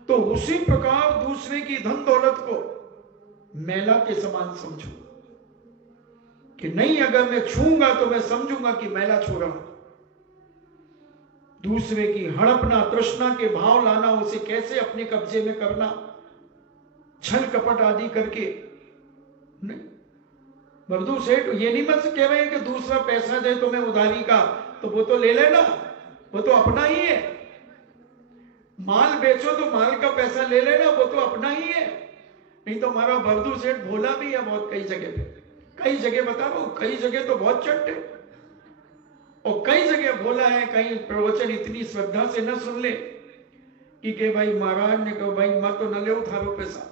तो उसी प्रकार दूसरे की धन दौलत को मैला के समान समझो कि नहीं, अगर मैं छूंगा तो मैं समझूंगा कि मैला छू रहा हूं। दूसरे की हड़पना, तृष्णा के भाव लाना, उसे कैसे अपने कब्जे में करना, छल कपट आदि करके नहीं। मर्दू सेठ ये नहीं मत कह रहे हैं कि दूसरा पैसा दे तुम्हें उधारी का, तो वो तो ले लेना, वो तो अपना ही है। माल बेचो तो माल का पैसा ले लेना, वो तो अपना ही है। नहीं तो हमारा भरदू सेठ भोला भी है बहुत, कई जगह पे, कई जगह बता रहा हूं, कई जगह तो बहुत चट्ट है और कई जगह भोला है। कहीं प्रवचन इतनी श्रद्धा से न सुन ले कि भाई महाराज ने कहा भाई मत तो न ले थारो पैसा,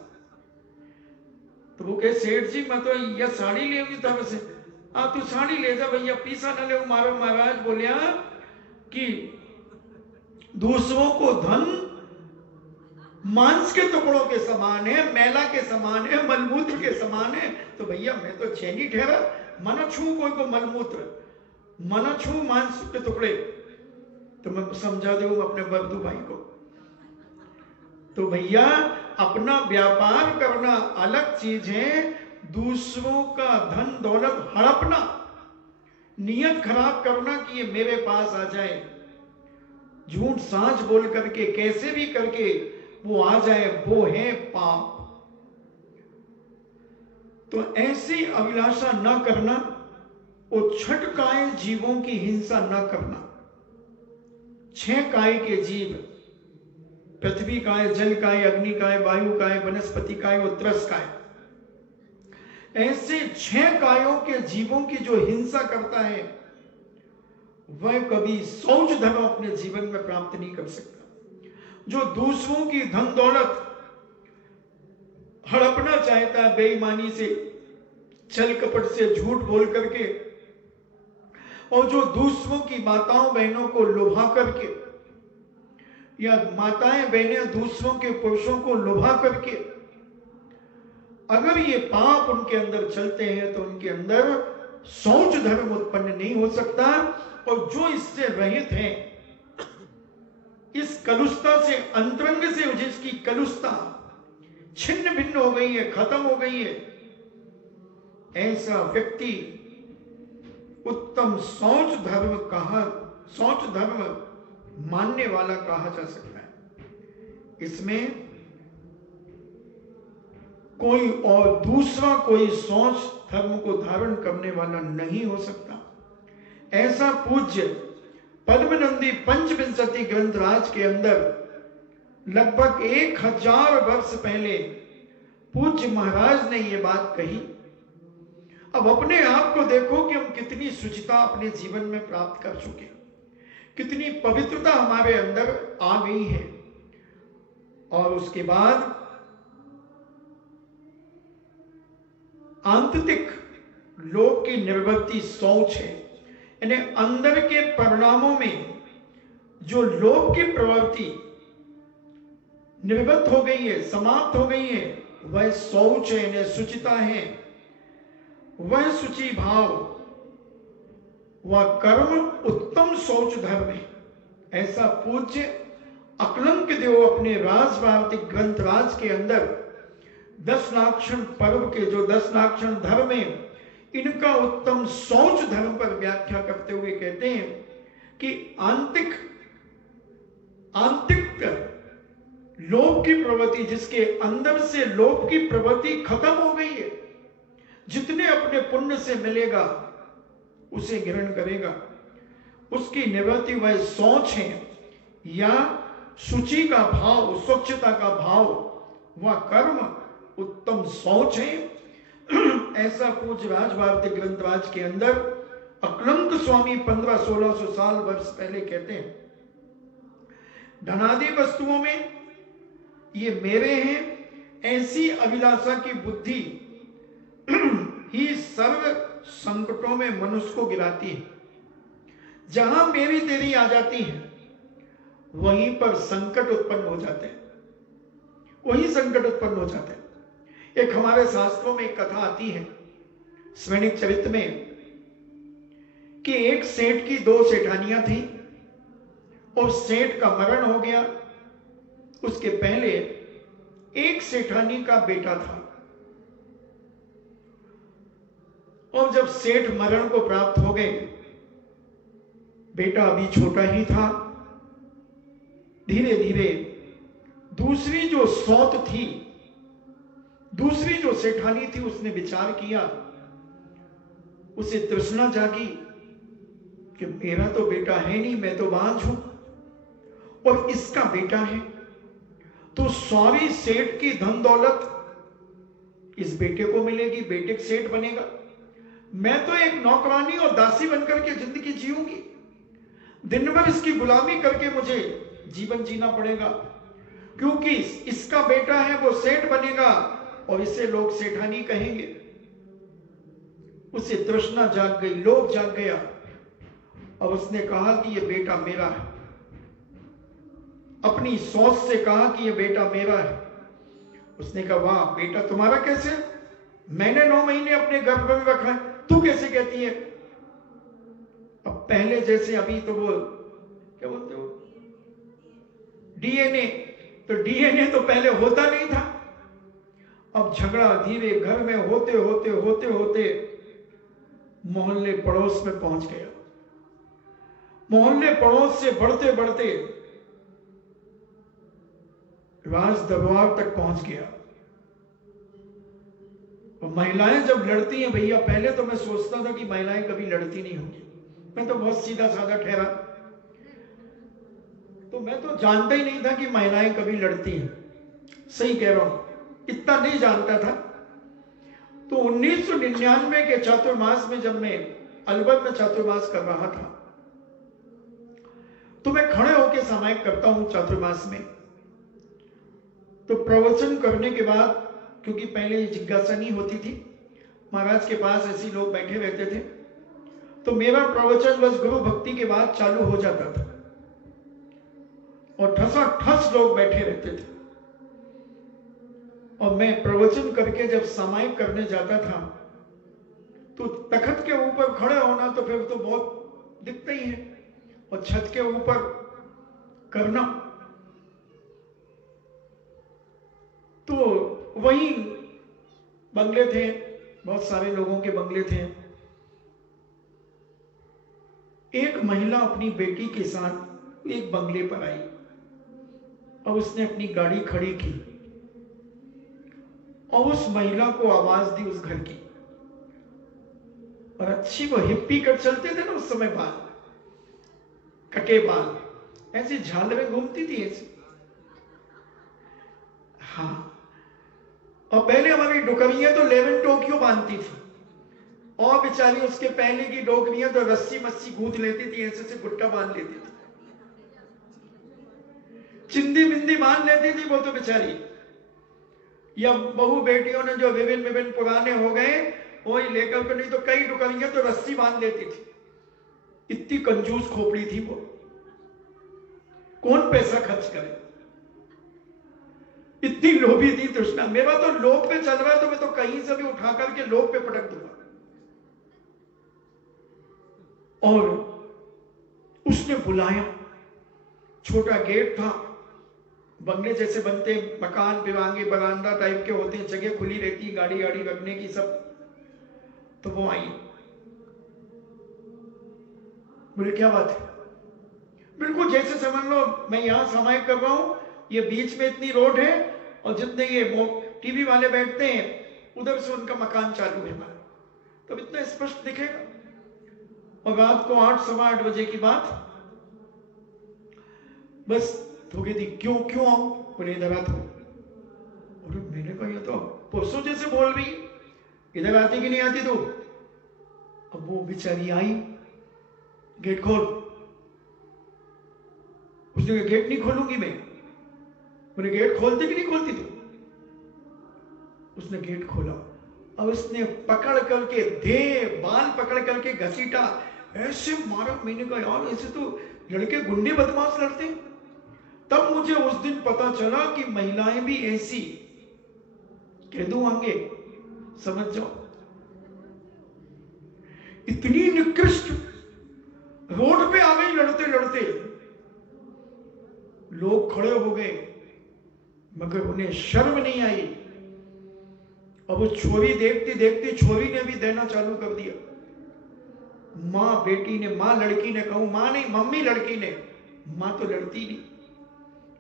तो वो कहे सेठ जी मैं तो यह साड़ी ले थारे से, तू साड़ी ले जा भैया, पीसा न ले मारो। महाराज बोलिया कि दूसरों को धन मांस के टुकड़ों के समान है, मैला के समान है, मलमूत्र के समान है, तो भैया मैं तो चैनी ठहरा, मना छू कोई को मलमूत्र, मना छू मांस के टुकड़े। तो मैं समझा दूं अपने बब्दू भाई को, तो भैया अपना व्यापार करना अलग चीज है, दूसरों का धन दौलत हड़पना, नियत खराब करना कि ये मेरे पास आ जाए, झूठ सांच बोल करके कैसे भी करके वो आ जाए, वो है पाप। तो ऐसी अभिलाषा न करना, वो छठ काय जीवों की हिंसा न करना। 6 काय के जीव, पृथ्वी काय, जल काय, अग्नि काय, वायु काय, वनस्पति काय और त्रस काय, ऐसे 6 कायों के जीवों की जो हिंसा करता है वह कभी शौच धर्म अपने जीवन में प्राप्त नहीं कर सकता। जो दूसरों की धन दौलत हड़पना चाहता है बेईमानी से, छल कपट से, झूठ बोल करके, और जो दूसरों की माताओं बहनों को लुभा करके, या माताएं बहनें दूसरों के पुरुषों को लुभा करके अगर ये पाप उनके अंदर चलते हैं तो उनके अंदर शौच धर्म उत्पन्न नहीं हो सकता। और जो इससे रहित है, इस कलुषता से, अंतरंग से जिसकी कलुषता छिन्न भिन्न हो गई है, खत्म हो गई है, ऐसा व्यक्ति उत्तम शौच धर्म मानने वाला कहा जा सकता है। इसमें कोई और दूसरा कोई शौच धर्म को धारण करने वाला नहीं हो सकता। ऐसा पूज्य पद्मनंदी पंचविंशति ग्रंथराज के अंदर लगभग 1000 वर्ष पहले पूज्य महाराज ने यह बात कही। अब अपने आप को देखो कि हम कितनी शुचिता अपने जीवन में प्राप्त कर चुके, कितनी पवित्रता हमारे अंदर आ गई है। और उसके बाद आंतरिक लोक की निर्वृत्ति शौच है, यानी अंदर के परिणामों में जो लोक की प्रवृत्ति निर्वृत्त हो गई है, समाप्त हो गई है, वह शौच है, यानी शुचिता है, वह शुचि भाव, वह कर्म उत्तम शौच धर्म है। ऐसा पूज्य अकलंक देव अपने राजवार्तिक ग्रंथ राज के अंदर 10 लाक्षण पर्व के जो 10 लाक्षण धर्म है, इनका उत्तम शौच धर्म पर व्याख्या करते हुए कहते हैं कि आंतरिक लोभ की प्रवृत्ति, जिसके अंदर से लोभ की प्रवृत्ति खत्म हो गई है, जितने अपने पुण्य से मिलेगा उसे ग्रहण करेगा, उसकी निवृत्ति वह शौच है, या शुचि का भाव, स्वच्छता का भाव, वह कर्म उत्तम शौच है। ऐसा पूज्य राजवार्तिक ग्रंथराज के अंदर अकलंक स्वामी 1500-1600 साल वर्ष पहले कहते हैं, धनादि वस्तुओं में ये मेरे हैं, ऐसी अभिलाषा की बुद्धि ही सर्व संकटों में मनुष्य को गिराती है। जहां मेरी तेरी आ जाती है, वहीं पर संकट उत्पन्न हो जाते हैं, वही संकट उत्पन्न हो जाते हैं। एक हमारे शास्त्रों में एक कथा आती है स्मरणिक चरित्र में, कि एक सेठ की 2 सेठानियां थी और सेठ का मरण हो गया। उसके पहले एक सेठानी का बेटा था, और जब सेठ मरण को प्राप्त हो गए, बेटा अभी छोटा ही था, धीरे धीरे दूसरी जो सौत थी, दूसरी जो सेठानी थी, उसने विचार किया, उसे तृष्णा जागी कि मेरा तो बेटा है नहीं, मैं तो बांझ हूं, और इसका बेटा है, तो सारी सेठ की धन दौलत इस बेटे को मिलेगी, बेटे सेठ बनेगा, मैं तो एक नौकरानी और दासी बनकर के जिंदगी जीऊंगी, दिन भर इसकी गुलामी करके मुझे जीवन जीना पड़ेगा, क्योंकि इसका बेटा है वो सेठ बनेगा और इसे लोग सेठानी कहेंगे। उसे तृष्णा जाग गई, लोभ जाग गया, और उसने कहा कि ये बेटा मेरा है, अपनी सोच से कहा कि ये बेटा मेरा है। उसने कहा वाह बेटा तुम्हारा कैसे, मैंने 9 महीने अपने गर्भ में रखा है, तू कैसे कहती है। अब पहले जैसे अभी तो वो क्या बोलते हो डीएनए, तो डीएनए तो पहले होता नहीं था। अब झगड़ा धीरे घर में होते होते होते होते मोहल्ले पड़ोस में पहुंच गया, मोहल्ले पड़ोस से बढ़ते बढ़ते राज दरबार तक पहुंच गया। और महिलाएं जब लड़ती हैं भैया, पहले तो मैं सोचता था कि महिलाएं कभी लड़ती नहीं होंगी, मैं तो बहुत सीधा साधा ठहरा, तो मैं तो जानता ही नहीं था कि महिलाएं कभी लड़ती हैं। सही कह रहा हूं, इतना नहीं जानता था। तो 1999 के चातुर्मास में जब मैं अलवर में चातुर्मास कर रहा था, तो मैं खड़े होकर सामायिक करता हूं चातुर्मास में। तो प्रवचन करने के बाद, क्योंकि पहले ये जिज्ञासा नहीं होती थी, महाराज के पास ऐसे लोग बैठे रहते थे, तो मेरा प्रवचन बस गुरु भक्ति के बाद चालू हो जाता था और ठसाठस लोग बैठे रहते थे। और मैं प्रवचन करके जब सामायिक करने जाता था, तो तखत के ऊपर खड़े होना तो फिर तो बहुत दिखता ही है, और छत के ऊपर करना, तो वही बंगले थे, बहुत सारे लोगों के बंगले थे। एक महिला अपनी बेटी के साथ एक बंगले पर आई और उसने अपनी गाड़ी खड़ी की और उस महिला को आवाज दी उस घर की। और अच्छी वो हिप्पी कट चलते थे ना उस समय, बाल कटे बाल, ऐसी झालरें घूमती थी ऐसी। हाँ, और पहले हमारी डोकरियां तो लेवन टोकियो बांधती थी, और बेचारी उसके पहले की डोकरियां तो रस्सी मस्सी गूंथ लेती थी, ऐसे से गुट्टा बांध लेती थी। चिंदी बिंदी बांध लेती थी वो तो बेचारी, या बहू बेटियों ने जो विभिन्न विभिन्न पुराने हो गए वही लेकर के, नहीं तो कई टुकड़ियां तो रस्सी बांध लेती थी। इतनी कंजूस खोपड़ी थी वो, कौन पैसा खर्च करे, इतनी लोभी थी तृष्णा। मेरा तो लोभ पे चल रहा है तो मैं तो कहीं से भी उठा करके लोभ पे पटक दूंगा। और उसने बुलाया, छोटा गेट था, बंगले जैसे बनते मकान, विवांगी बरामदा टाइप के होते हैं, जगह खुली रहती है गाड़ी गाड़ी रखने की सब। तो वो आई, बोले क्या बात है? बिल्कुल जैसे समझ लो मैं यहां सामायिक कर रहा हूं, ये बीच में इतनी रोड है और जितने ये टीवी वाले बैठते हैं उधर से उनका मकान चालू है हमारा, तब इतना स्पष्ट दिखेगा। और रात को 8 सवा 8 बजे की बात, बस धोखे दी, क्यों क्यों आऊं? बोले इधर आ। तो और मैंने कहा ये तो परसों जैसे बोल रही, इधर आती कि नहीं आती तू? अब वो बेचारी आई, गेट खोल। उसने कहा गेट नहीं खोलूंगी मैं। बोले गेट खोलती कि नहीं खोलती तू? उसने गेट खोला। अब उसने पकड़ करके बाल पकड़ करके घसीटा, ऐसे मारा। मैंने कहा यार ऐसे तो लड़के गुंडे बदमाश लड़ते। तब मुझे उस दिन पता चला कि महिलाएं भी ऐसी, कह दूं आगे समझ जाओ, इतनी निकृष्ट रोड पे आ गई लड़ते लड़ते। लोग खड़े हो गए मगर उन्हें शर्म नहीं आई। और वो छोरी देखती देखती छोरी ने भी देना चालू कर दिया। मां बेटी ने, मां लड़की ने, कहूं मां नहीं मम्मी लड़की ने, मां तो लड़ती नहीं,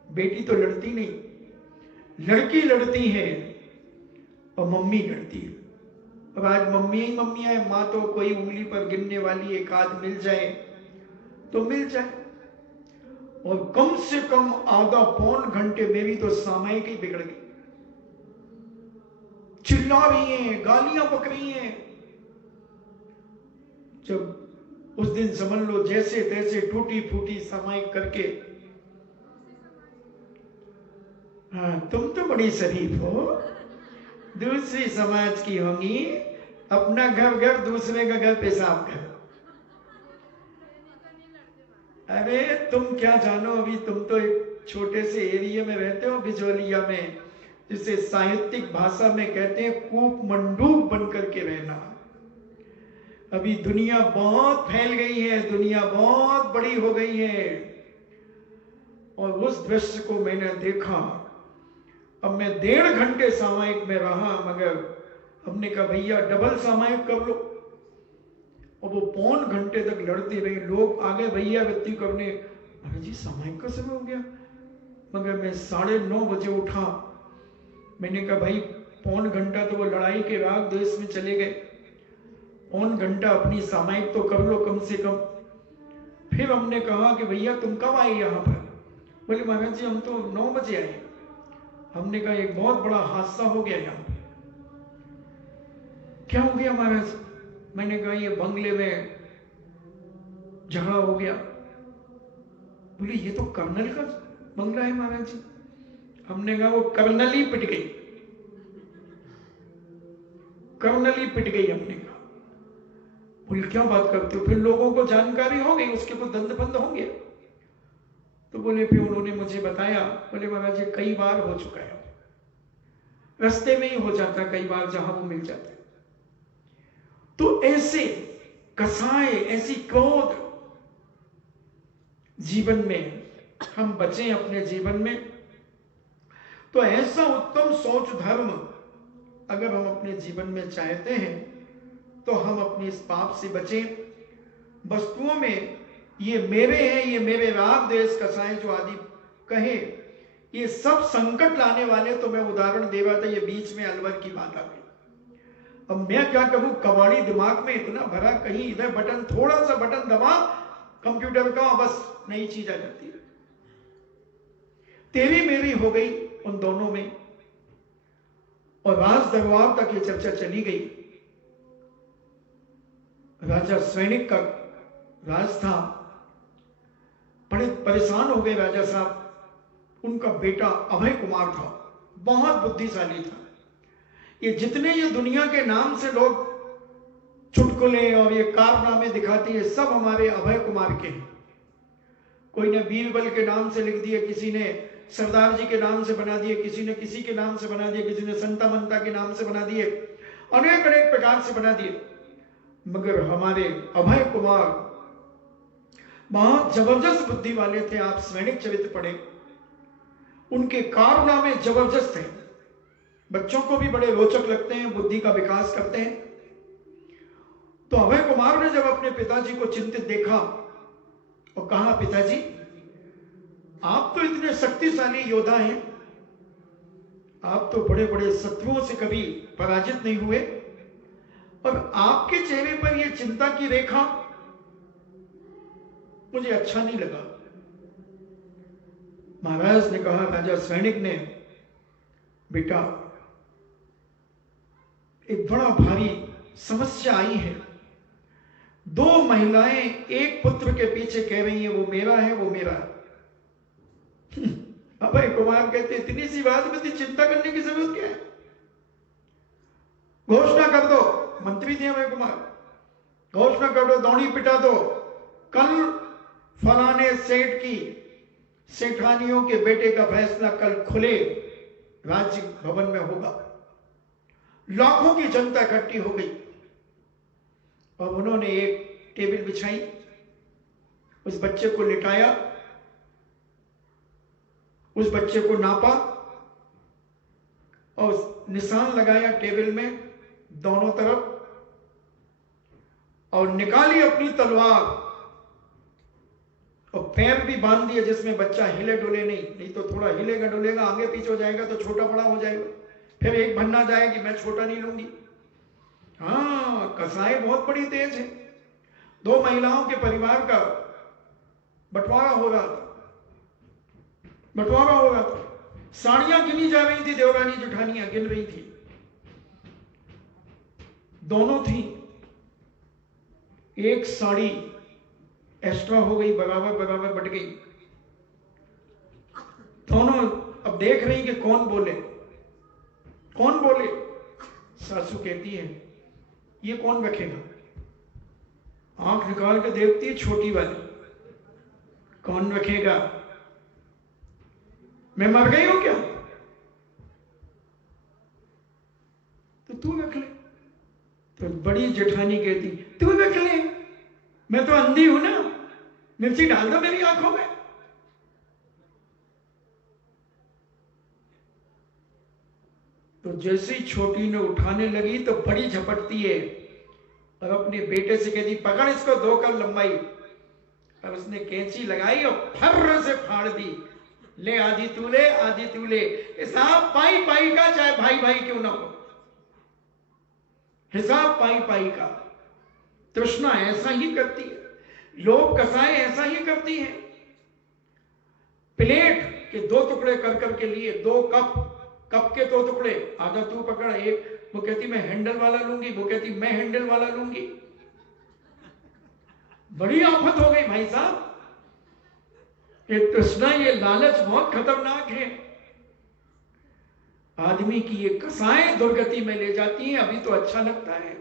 बेटी तो लड़ती नहीं, लड़की लड़ती है और मम्मी लड़ती है। अब आज मम्मी ही मम्मी है, मां तो कोई उंगली पर गिनने वाली एक आध मिल जाए तो मिल जाए। और कम से कम आधा पौन घंटे मेरी तो सामायिक ही बिगड़ गई। चिल्ला रही हैं, गालियां बक रही हैं। जब उस दिन समझ लो जैसे तैसे टूटी फूटी सामायिक करके, हाँ तुम तो बड़ी शरीफ हो, दूसरी समाज की होंगी, अपना घर घर दूसरे का घर पेशाब घर। अरे तुम क्या जानो, अभी तुम तो एक छोटे से एरिया में रहते हो बिजोलिया में, जिसे साहित्यिक भाषा में कहते हैं कूप मंडूक बन करके रहना। अभी दुनिया बहुत फैल गई है, दुनिया बहुत बड़ी हो गई है। और उस दृश्य को मैंने देखा। अब मैं 1.5 घंटे सामायिक में रहा, मगर हमने कहा भैया डबल सामायिक कर लो। और वो 1.25 घंटे तक लड़ते रहे। लोग आगे भैया व्यक्ति करने, अरे जी सामायिक का समय हो गया। मगर मैं 9:30 बजे उठा। मैंने कहा भाई 1.25 घंटा तो वो लड़ाई के राग देश में चले गए, 1.25 घंटा अपनी सामायिक तो कर लो कम से कम। फिर हमने कहा कि भैया तुम कब आए यहाँ पर? बोले महाराज जी हम तो 9 बजे आए। हमने कहा एक बहुत बड़ा हादसा हो गया यहाँ पर। क्या हो गया महाराज? मैंने कहा ये बंगले में झगड़ा हो गया। बोले ये तो कर्नल का बंगला है महाराज जी। हमने कहा वो कर्नल ही पिट गई, कर्नल ही पिट गई। हमने कहा बोले क्या बात करते हो? फिर लोगों को जानकारी हो गई, उसके कुछ दंड बंद होंगे। तो बोले फिर उन्होंने मुझे बताया, बोले महाराज जी कई बार हो चुका है, रास्ते में ही हो जाता कई बार जहां वो मिल जाता है। तो ऐसे कसाय, ऐसी क्रोध जीवन में हम बचे अपने जीवन में। तो ऐसा उत्तम सोच धर्म अगर हम अपने जीवन में चाहते हैं तो हम अपने इस पाप से बचें। वस्तुओं में ये मेरे हैं, ये मेरे राग देश कसाय जो आदि कहे, ये सब संकट लाने वाले। तो मैं उदाहरण दे रहा था, ये बीच में अलवर की बात आ गई। अब मैं क्या करूं, कबाड़ी दिमाग में इतना भरा, कहीं इधर बटन, थोड़ा सा बटन दबा कंप्यूटर का, बस नई चीज आ जाती है। तेरी मेरी हो गई उन दोनों में। और राज दरबार तक ये चर्चा चली गई। राजा सैनिक का राज था, बड़े परेशान हो गए राजा साहब। उनका बेटा अभय कुमार था, बहुत बुद्धिशाली था। ये जितने ये दुनिया के नाम से लोग चुटकुले और ये कारनामे दिखाती है, सब हमारे अभय कुमार के हैं। कोई ने बीरबल के नाम से लिख दिए, किसी ने सरदार जी के नाम से बना दिए, किसी ने किसी के नाम से बना दिए, किसी ने संता मंता के नाम से बना दिए, अनेक अनेक प्रकार से बना दिए। मगर हमारे अभय कुमार बहुत जबरदस्त बुद्धि वाले थे। आप सैनिक चरित्र पढ़े, उनके कारनामे जबरदस्त हैं, बच्चों को भी बड़े रोचक लगते हैं, बुद्धि का विकास करते हैं। तो अभय कुमार ने जब अपने पिताजी को चिंतित देखा और कहा, पिताजी आप तो इतने शक्तिशाली योद्धा हैं, आप तो बड़े बड़े शत्रुओं से कभी पराजित नहीं हुए, और आपके चेहरे पर यह चिंता की रेखा, मुझे अच्छा नहीं लगा। महाराज ने कहा, राजा सैनिक ने, बेटा एक बड़ा भारी समस्या आई है। 2 महिलाएं एक पुत्र के पीछे कह रही हैं, वो मेरा है, वो मेरा है। अभय कुमार कहते, इतनी सी बात में इतनी चिंता करने की जरूरत क्या है? घोषणा कर दो, मंत्री थे अभय कुमार, घोषणा कर दो, दौड़ी पिटा दो, कल फलाने सेठ की सेठानियों के बेटे का फैसला कल खुले राज्य भवन में होगा। लाखों की जनता इकट्ठी हो गई और उन्होंने एक टेबल बिछाई, उस बच्चे को लिटाया, उस बच्चे को नापा और निशान लगाया टेबल में दोनों तरफ, और निकाली अपनी तलवार और पैर भी बांध दिए जिसमें बच्चा हिले डुले नहीं तो थोड़ा हिलेगा डुलेगा, आगे पीछे हो जाएगा तो छोटा बड़ा हो जाएगा, फिर एक भन्ना जाएगी, मैं छोटा नहीं लूंगी। हाँ, कसाई बहुत बड़ी तेज है। 2 महिलाओं के परिवार का बंटवारा हो रहा था, साड़ियां गिनी जा रही थी, देवरानी जेठानियां गिन रही थी, दोनों थी, एक साड़ी एक्स्ट्रा हो गई, बराबर बराबर बट गई। दोनों अब देख रही कि कौन बोले। सासू कहती है, ये कौन रखेगा? आंख निकाल के देखती है, छोटी वाली, कौन रखेगा? मैं मर गई हूं क्या? तो तू रख ले। तो बड़ी जेठानी कहती, तू रख ले, मैं तो अंधी हूं ना, मिर्ची डाल दो मेरी आंखों में। तो जैसे ही छोटी ने उठाने लगी तो बड़ी झपटती है और अपने बेटे से कहती, पकड़ इसको 2 कल लंबाई। और उसने कैंची लगाई और फर्र से फाड़ दी। ले आधी तू ले, आधी तू ले, हिसाब पाई पाई का, चाहे भाई भाई क्यों ना हो, हिसाब पाई पाई का। तृष्णा ऐसा ही करती है, लोग कसाई ऐसा ही करती हैं। प्लेट के 2 टुकड़े कर करके लिए, 2 कप के 2 टुकड़े, आधा तू पकड़, एक वो कहती मैं हैंडल वाला लूंगी, वो कहती मैं हैंडल वाला लूंगी। बड़ी आफत हो गई भाई साहब। ये तृष्णा, ये लालच बहुत खतरनाक है, आदमी की ये कसाएं दुर्गति में ले जाती हैं। अभी तो अच्छा लगता है,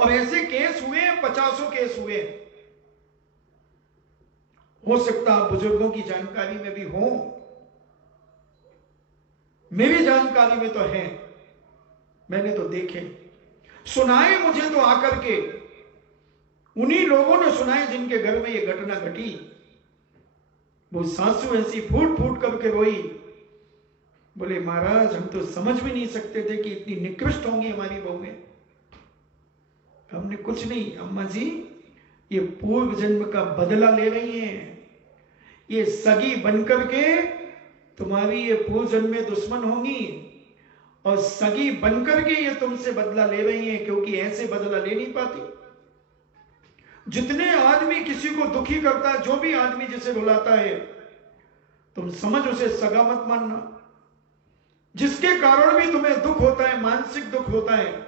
और ऐसे केस हुए, 50 केस हुए। हो सकता बुजुर्गों की जानकारी में भी हो, मेरी जानकारी में तो है, मैंने तो देखे, सुनाए मुझे तो आकर के उन्हीं लोगों ने सुनाए जिनके घर में ये घटना घटी। वो सासू ऐसी फूट फूट करके रोई, बोले महाराज हम तो समझ भी नहीं सकते थे कि इतनी निकृष्ट होंगी हमारी बहुएं। हमने कुछ नहीं, अम्मा जी ये पूर्व जन्म का बदला ले रही हैं, ये सगी बनकर के तुम्हारी ये पूर्व जन्म में दुश्मन होंगी, और सगी बनकर के ये तुमसे बदला ले रही हैं, क्योंकि ऐसे बदला ले नहीं पाती। जितने आदमी किसी को दुखी करता है, जो भी आदमी जिसे रुलाता है, तुम समझ उसे सगा मत मानना। जिसके कारण भी तुम्हें दुख होता है, मानसिक दुख होता है,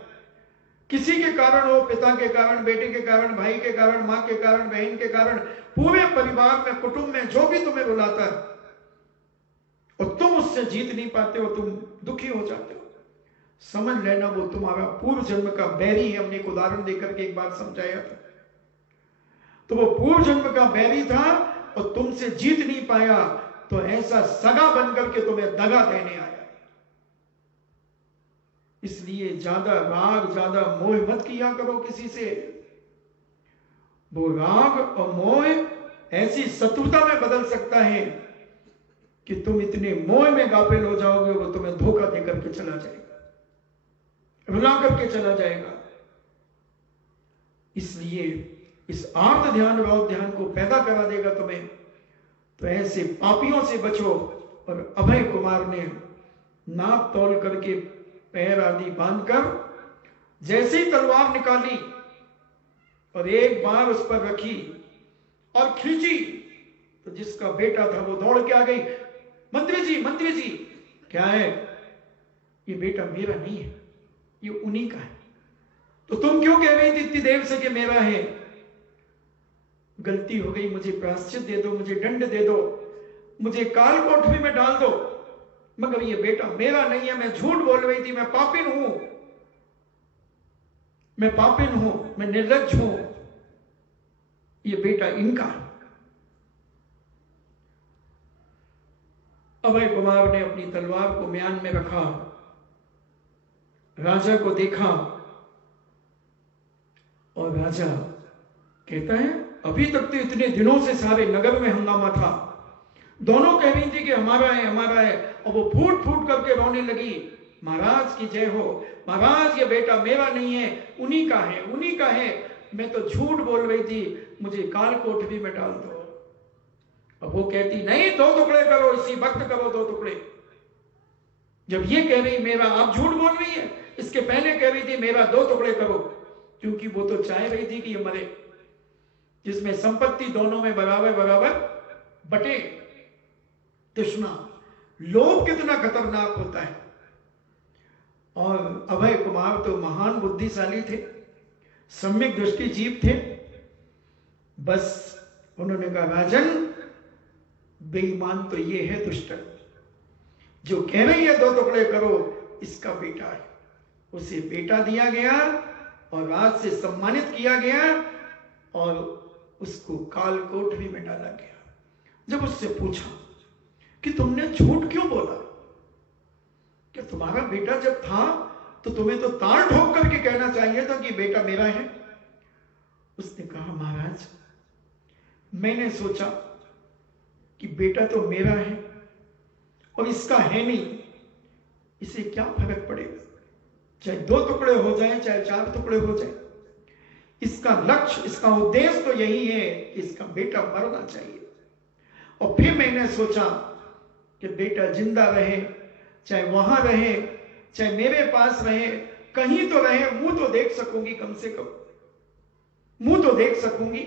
किसी के कारण हो, पिता के कारण, बेटे के कारण, भाई के कारण, मां के कारण, बहन के कारण, पूरे परिवार में, कुटुंब में जो भी तुम्हें रुलाता है, और तुम उससे जीत नहीं पाते हो, तुम दुखी हो जाते हो। समझ लेना वो तुम्हारा पूर्व जन्म का बैरी है। हमने एक उदाहरण देकर के एक बार समझाया था। तो वो पूर्व जन्म का बैरी था और तुमसे जीत नहीं पाया, तो ऐसा सगा बनकर के तुम्हें दगा देने आया। इसलिए ज्यादा राग, ज्यादा मोह मत किया करो किसी से। वो राग और मोह ऐसी शत्रुता में बदल सकता है कि तुम इतने मोह में गाफिल हो जाओगे, वो तुम्हें धोखा देकर के चला जाएगा, रुला करके चला जाएगा। इसलिए इस आर्त ध्यान, भाव ध्यान को पैदा करा देगा तुम्हें। तो ऐसे पापियों से बचो। और अभय कुमार ने नाप तोल करके पैर आदि बांधकर जैसे ही तलवार निकाली और एक बार उस पर रखी और खींची, तो जिसका बेटा था वो दौड़ के आ गई। मंत्री जी, मंत्री जी, क्या है? ये बेटा मेरा नहीं है, ये उन्हीं का है। तो तुम क्यों कह रही थी इतनी देर से कि मेरा है? गलती हो गई, मुझे प्रायश्चित दे दो, मुझे दंड दे दो, मुझे काल कोठरी में डाल दो, मगर ये बेटा मेरा नहीं है। मैं झूठ बोल रही थी, मैं पापिन हूं, मैं पापिन हूं, मैं निर्लज्ज हूं, ये बेटा इनका है। अभय कुमार ने अपनी तलवार को म्यान में रखा, राजा को देखा और राजा कहता है, अभी तक तो इतने दिनों से सारे नगर में हंगामा था, दोनों कह रही थी कि हमारा है, हमारा है, और वो फूट फूट करके रोने लगी, महाराज की जय हो, महाराज ये बेटा मेरा नहीं है, उन्हीं का है, उन्हीं का है, मैं तो झूठ बोल रही थी, मुझे काल कोठरी में डाल दो। अब वो कहती, नहीं, 2 टुकड़े करो, इसी वक्त करो 2 टुकड़े। जब ये कह रही मेरा, आप झूठ बोल रही है, इसके पहले कह रही थी मेरा 2 टुकड़े करो, क्योंकि वो तो चाह रही थी कि ये मरे, जिसमें संपत्ति दोनों में बराबर बराबर बटे। तृष्णा, लोभ कितना खतरनाक होता है। और अभय कुमार तो महान बुद्धिशाली थे, सम्यक दृष्टि जीव थे। बस उन्होंने कहा, राजन, बेईमान तो ये है दुष्ट, जो कह रही है 2 टुकड़े करो, इसका बेटा है। उसे बेटा दिया गया और राज से सम्मानित किया गया और उसको काल कोठरी में डाला गया। जब उससे पूछा कि तुमने झूठ क्यों बोला, कि तुम्हारा बेटा जब था तो तुम्हें तो ताल ठोक करके कहना चाहिए था कि बेटा मेरा है। उसने कहा, महाराज, मैंने सोचा कि बेटा तो मेरा है और इसका है नहीं, इसे क्या फर्क पड़ेगा, चाहे 2 टुकड़े हो जाए, चाहे 4 टुकड़े हो जाए। इसका लक्ष्य, इसका उद्देश्य तो यही है कि इसका बेटा मरना चाहिए। और फिर मैंने सोचा कि बेटा जिंदा रहे, चाहे वहां रहे, चाहे मेरे पास रहे, कहीं तो रहे, मुंह तो देख सकूंगी, कम से कम मुंह तो देख सकूंगी।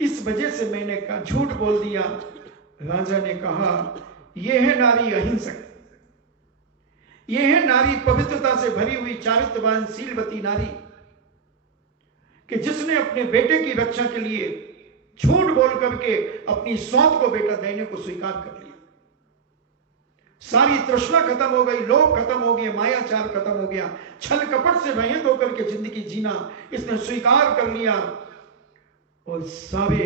इस वजह से मैंने कहा, झूठ बोल दिया। राजा ने कहा, यह है नारी अहिंसक, यह है नारी पवित्रता से भरी हुई, चारित्रवान, शीलवती नारी, कि जिसने अपने बेटे की रक्षा के लिए झूठ बोल करके अपनी सौत को बेटा देने को स्वीकार कर लिया। सारी तृष्णा खत्म हो गई, लोभ खत्म हो गया, मायाचार खत्म हो गया, छल कपट से रहित होकर के जिंदगी जीना इसने स्वीकार कर लिया। और सारे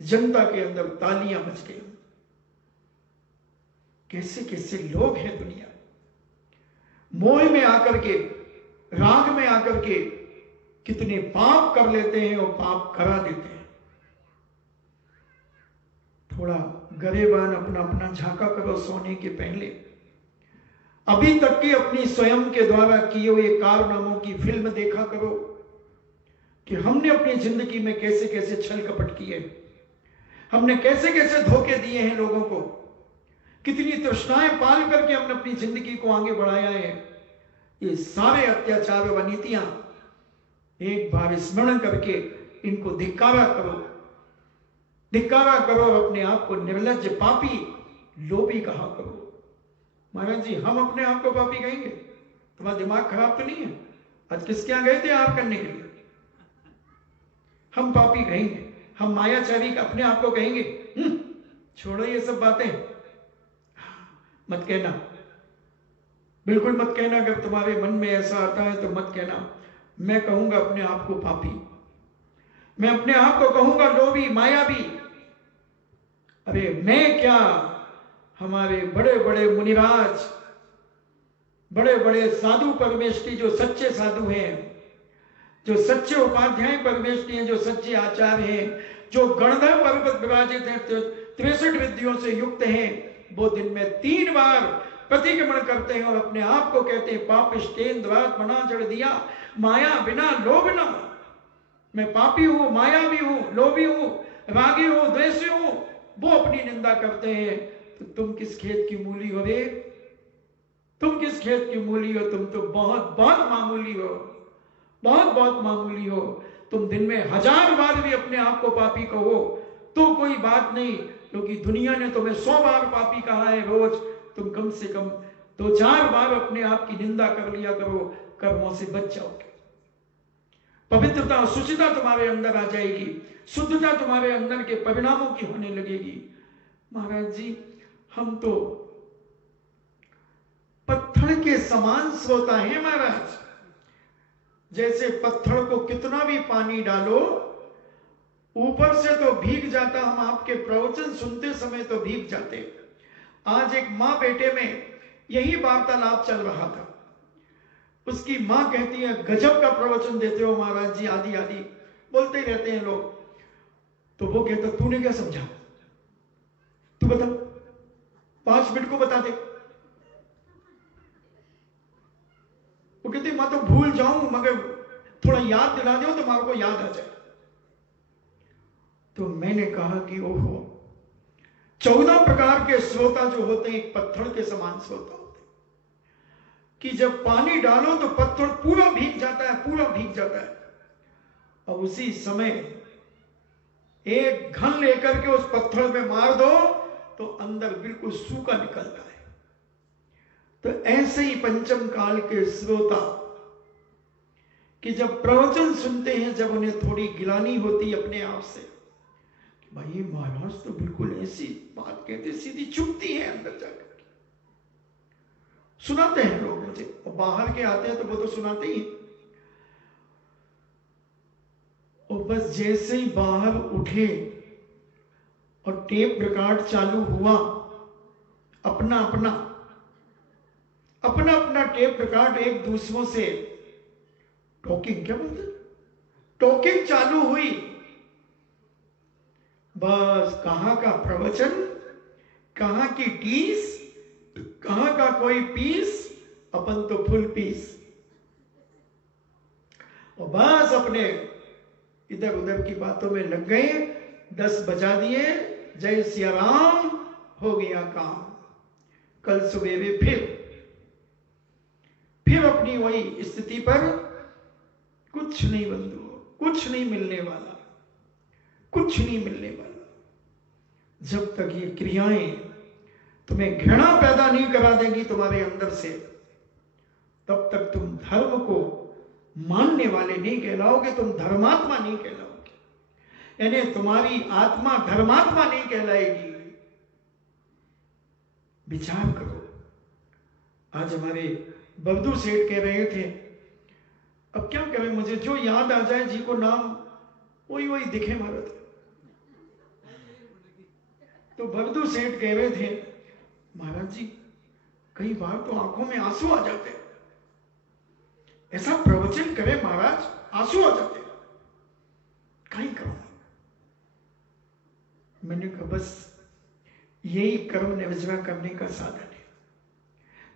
जनता के अंदर तालियां बज गई। कैसे कैसे लोग हैं दुनिया, मोह में आकर के, राग में आकर के कितने पाप कर लेते हैं और पाप करा देते हैं। थोड़ा गरेबान अपना अपना झांका करो सोने के पहले। अभी तक की अपनी स्वयं के द्वारा किए हुए कारनामों की फिल्म देखा करो कि हमने अपनी जिंदगी में कैसे कैसे छल कपट किए, हमने कैसे कैसे धोखे दिए हैं लोगों को, कितनी तृष्णाएं पाल करके हमने अपनी जिंदगी को आगे बढ़ाया है। ये सारे अत्याचार व नीतियां एक बार स्मरण करके इनको धिक्कारा करो, धिक्कारा करो और अपने आप को निर्लज्ज, पापी, लोभी कहा करो। महाराज जी, हम अपने आप को पापी कहेंगे? तुम्हारा दिमाग खराब तो नहीं है? आज किसके यहां गए थे आप करने के लिए? हम पापी कहेंगे, हम मायाचारी अपने आप को कहेंगे? छोड़ो ये सब बातें। मत कहना, बिल्कुल मत कहना। अगर तुम्हारे मन में ऐसा आता है तो मत कहना। मैं कहूंगा अपने आप को पापी, मैं अपने आप को कहूंगा लोभी, मायावी। अरे मैं क्या, हमारे बड़े बड़े मुनिराज, बड़े बड़े साधु परमेष्ठी, जो सच्चे साधु हैं, जो सच्चे उपाध्याय परमेष्ठी हैं, जो सच्चे आचार्य हैं, जो गणधर पर्वत विराजित हैं, 63 विद्यों से युक्त हैं, वो दिन में 3 बार प्रतिक्रमण करते हैं और अपने आप को कहते हैं पापिष्टेन द्वात्मना जड़ दिया माया बिना लोभना। मैं पापी हूं, मायावी हूं, लोभी हूं, रागी हूं, द्वेषी हूं। वो अपनी निंदा करते हैं। तो तुम किस खेत की मूली हो रे? तुम किस खेत की मूली हो? तुम तो बहुत बहुत मामूली हो, बहुत बहुत मामूली हो। तुम दिन में 1000 बार भी अपने आप को पापी कहो तो कोई बात नहीं, क्योंकि दुनिया ने तुम्हें 100 बार पापी कहा है रोज। तुम कम से कम 2-4 बार अपने आप की निंदा कर लिया करो, कर्मों से बच जाओगे। पवित्रता और शुचिता तुम्हारे अंदर आ जाएगी, शुद्धता तुम्हारे अंदर के परिणामों की होने लगेगी। महाराज जी, हम तो पत्थर के समान श्रोता हैं महाराज। जैसे पत्थर को कितना भी पानी डालो ऊपर से तो भीग जाता, हम आपके प्रवचन सुनते समय तो भीग जाते। आज एक माँ बेटे में यही वार्तालाप चल रहा था। उसकी माँ कहती है गजब का प्रवचन देते हो महाराज जी, आदि आदि बोलते रहते हैं लोग। तो वो कहता तूने क्या समझा, तू बता, 5 मिनट को बता दे। वो कहती मैं तो भूल जाऊं, मगर थोड़ा याद दिला दो तो तुम्हारे को याद आ जाए। तो मैंने कहा कि ओहो, 14 प्रकार के श्रोता जो होते हैं एक पत्थर के समान श्रोता होते हैं, कि जब पानी डालो तो पत्थर पूरा भीग जाता है, पूरा भीग जाता है। और उसी समय एक घन लेकर के उस पत्थर में मार दो तो अंदर बिल्कुल सूखा निकलता है। तो ऐसे ही पंचम काल के श्रोता कि जब प्रवचन सुनते हैं, जब उन्हें थोड़ी गिलानी होती अपने आप से, भाई महाराज तो बिल्कुल ऐसी बात कहते, सीधी चुभती है अंदर जाकर। सुनाते हैं लोग मुझे, और बाहर के आते हैं तो वो तो सुनाते ही। और बस जैसे ही बाहर उठे और टेप रिकॉर्ड चालू हुआ, अपना अपना टेप रिकॉर्ड एक दूसरों से टॉकिंग, क्या बोलते, टॉकिंग चालू हुई। बस कहां का प्रवचन, कहां की टीस, कहां का कोई पीस, अपन तो फुल पीस। और बस अपने इधर उधर की बातों में लग गए। 10 बजा दिए, जय सिया राम, हो गया काम। कल सुबह फिर अपनी वही स्थिति पर। कुछ नहीं बंधु, कुछ नहीं मिलने वाला, कुछ नहीं मिलने वाला। जब तक ये क्रियाएं तुम्हें घृणा पैदा नहीं करा देंगी तुम्हारे अंदर से, तब तक तुम धर्म को मानने वाले नहीं कहलाओगे, तुम धर्मात्मा नहीं कहलाओगे। यानी तुम्हारी आत्मा धर्मात्मा नहीं कहलाएगी। विचार करो। आज हमारे बब्दू सेठ कह रहे थे, अब क्या करें, मुझे जो याद आ जाए जी को नाम, वही वही दिखे महाराज। तो बब्दू सेठ कह रहे थे, महाराज जी कई बार तो आंखों में आंसू आ जाते हैं, ऐसा प्रवचन करे महाराज आंसू आ जाते हैं, कहीं करो। मैंने कहा बस यही कर्म निवर्जना करने का साधन है।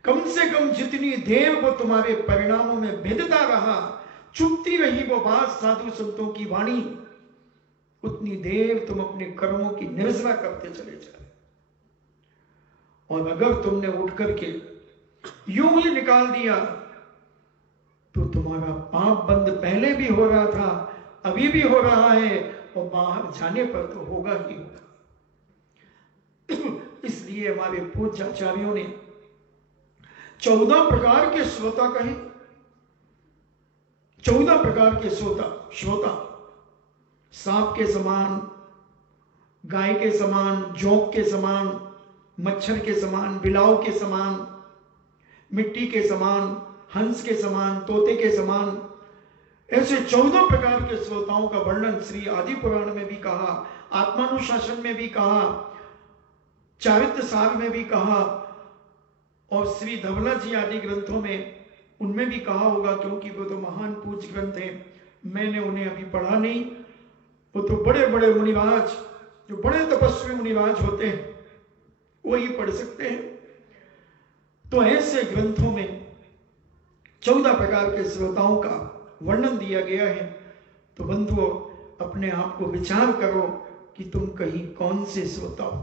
कम से कम जितनी देर वो तुम्हारे परिणामों में भेदता रहा, चुपती रही वो बात साधु संतों की वाणी, उतनी देर तुम अपने कर्मों की निर्जरा करते चले जाए। और अगर तुमने उठ करके यूं ही निकाल दिया तो तुम्हारा पाप बंद पहले भी हो रहा था, अभी भी हो रहा है, और बाहर जाने पर तो होगा ही होगा। इसलिए हमारे पूज्य आचार्यों ने 14 प्रकार के श्रोता कहे। 14 प्रकार के श्रोता, सांप के समान, गाय के समान, जोंक के समान, मच्छर के समान, बिलाव के समान, मिट्टी के समान, हंस के समान, तोते के समान, ऐसे 14 प्रकार के श्रोताओं का वर्णन श्री आदि पुराण में भी कहा, आत्मानुशासन में भी कहा, चारित्र सार में भी कहा, और श्री धवला जी आदि ग्रंथों में उनमें भी कहा होगा, क्योंकि वो तो महान पूज्य ग्रंथ हैं, मैंने उन्हें अभी पढ़ा नहीं। वो तो बड़े बड़े मुनिराज, जो बड़े तपस्वी मुनिराज होते हैं, वही पढ़ सकते हैं। तो ऐसे ग्रंथों में 14 प्रकार के श्रोताओं का वर्णन दिया गया है। तो बंधुओं, अपने आप को विचार करो कि तुम कहीं कौन से श्रोता हो।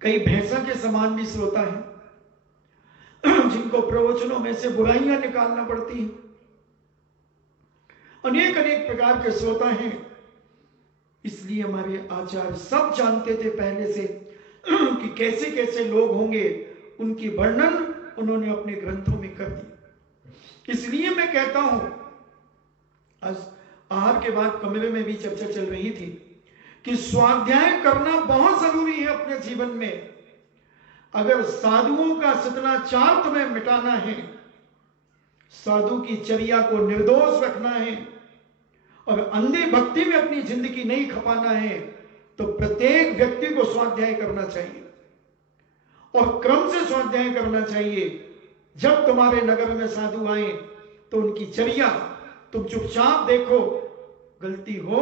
कई भैंसा के समान भी श्रोता है, जिनको प्रवचनों में से बुराइयां निकालना पड़ती हैं। अनेक अनेक प्रकार के श्रोता हैं। इसलिए हमारे आचार्य सब जानते थे पहले से कि कैसे कैसे लोग होंगे, उनकी वर्णन उन्होंने अपने ग्रंथों में कर दी। इसलिए मैं कहता हूं, आज आहार के बाद कमरे में भी चर्चा चल रही थी कि स्वाध्याय करना बहुत जरूरी है अपने जीवन में। अगर साधुओं का शिष्टाचार तुम्हें मिटाना है, साधु की चर्या को निर्दोष रखना है और अंधी भक्ति में अपनी जिंदगी नहीं खपाना है, तो प्रत्येक व्यक्ति को स्वाध्याय करना चाहिए और क्रम से स्वाध्याय करना चाहिए। जब तुम्हारे नगर में साधु आए तो उनकी चर्या तुम चुपचाप देखो, गलती हो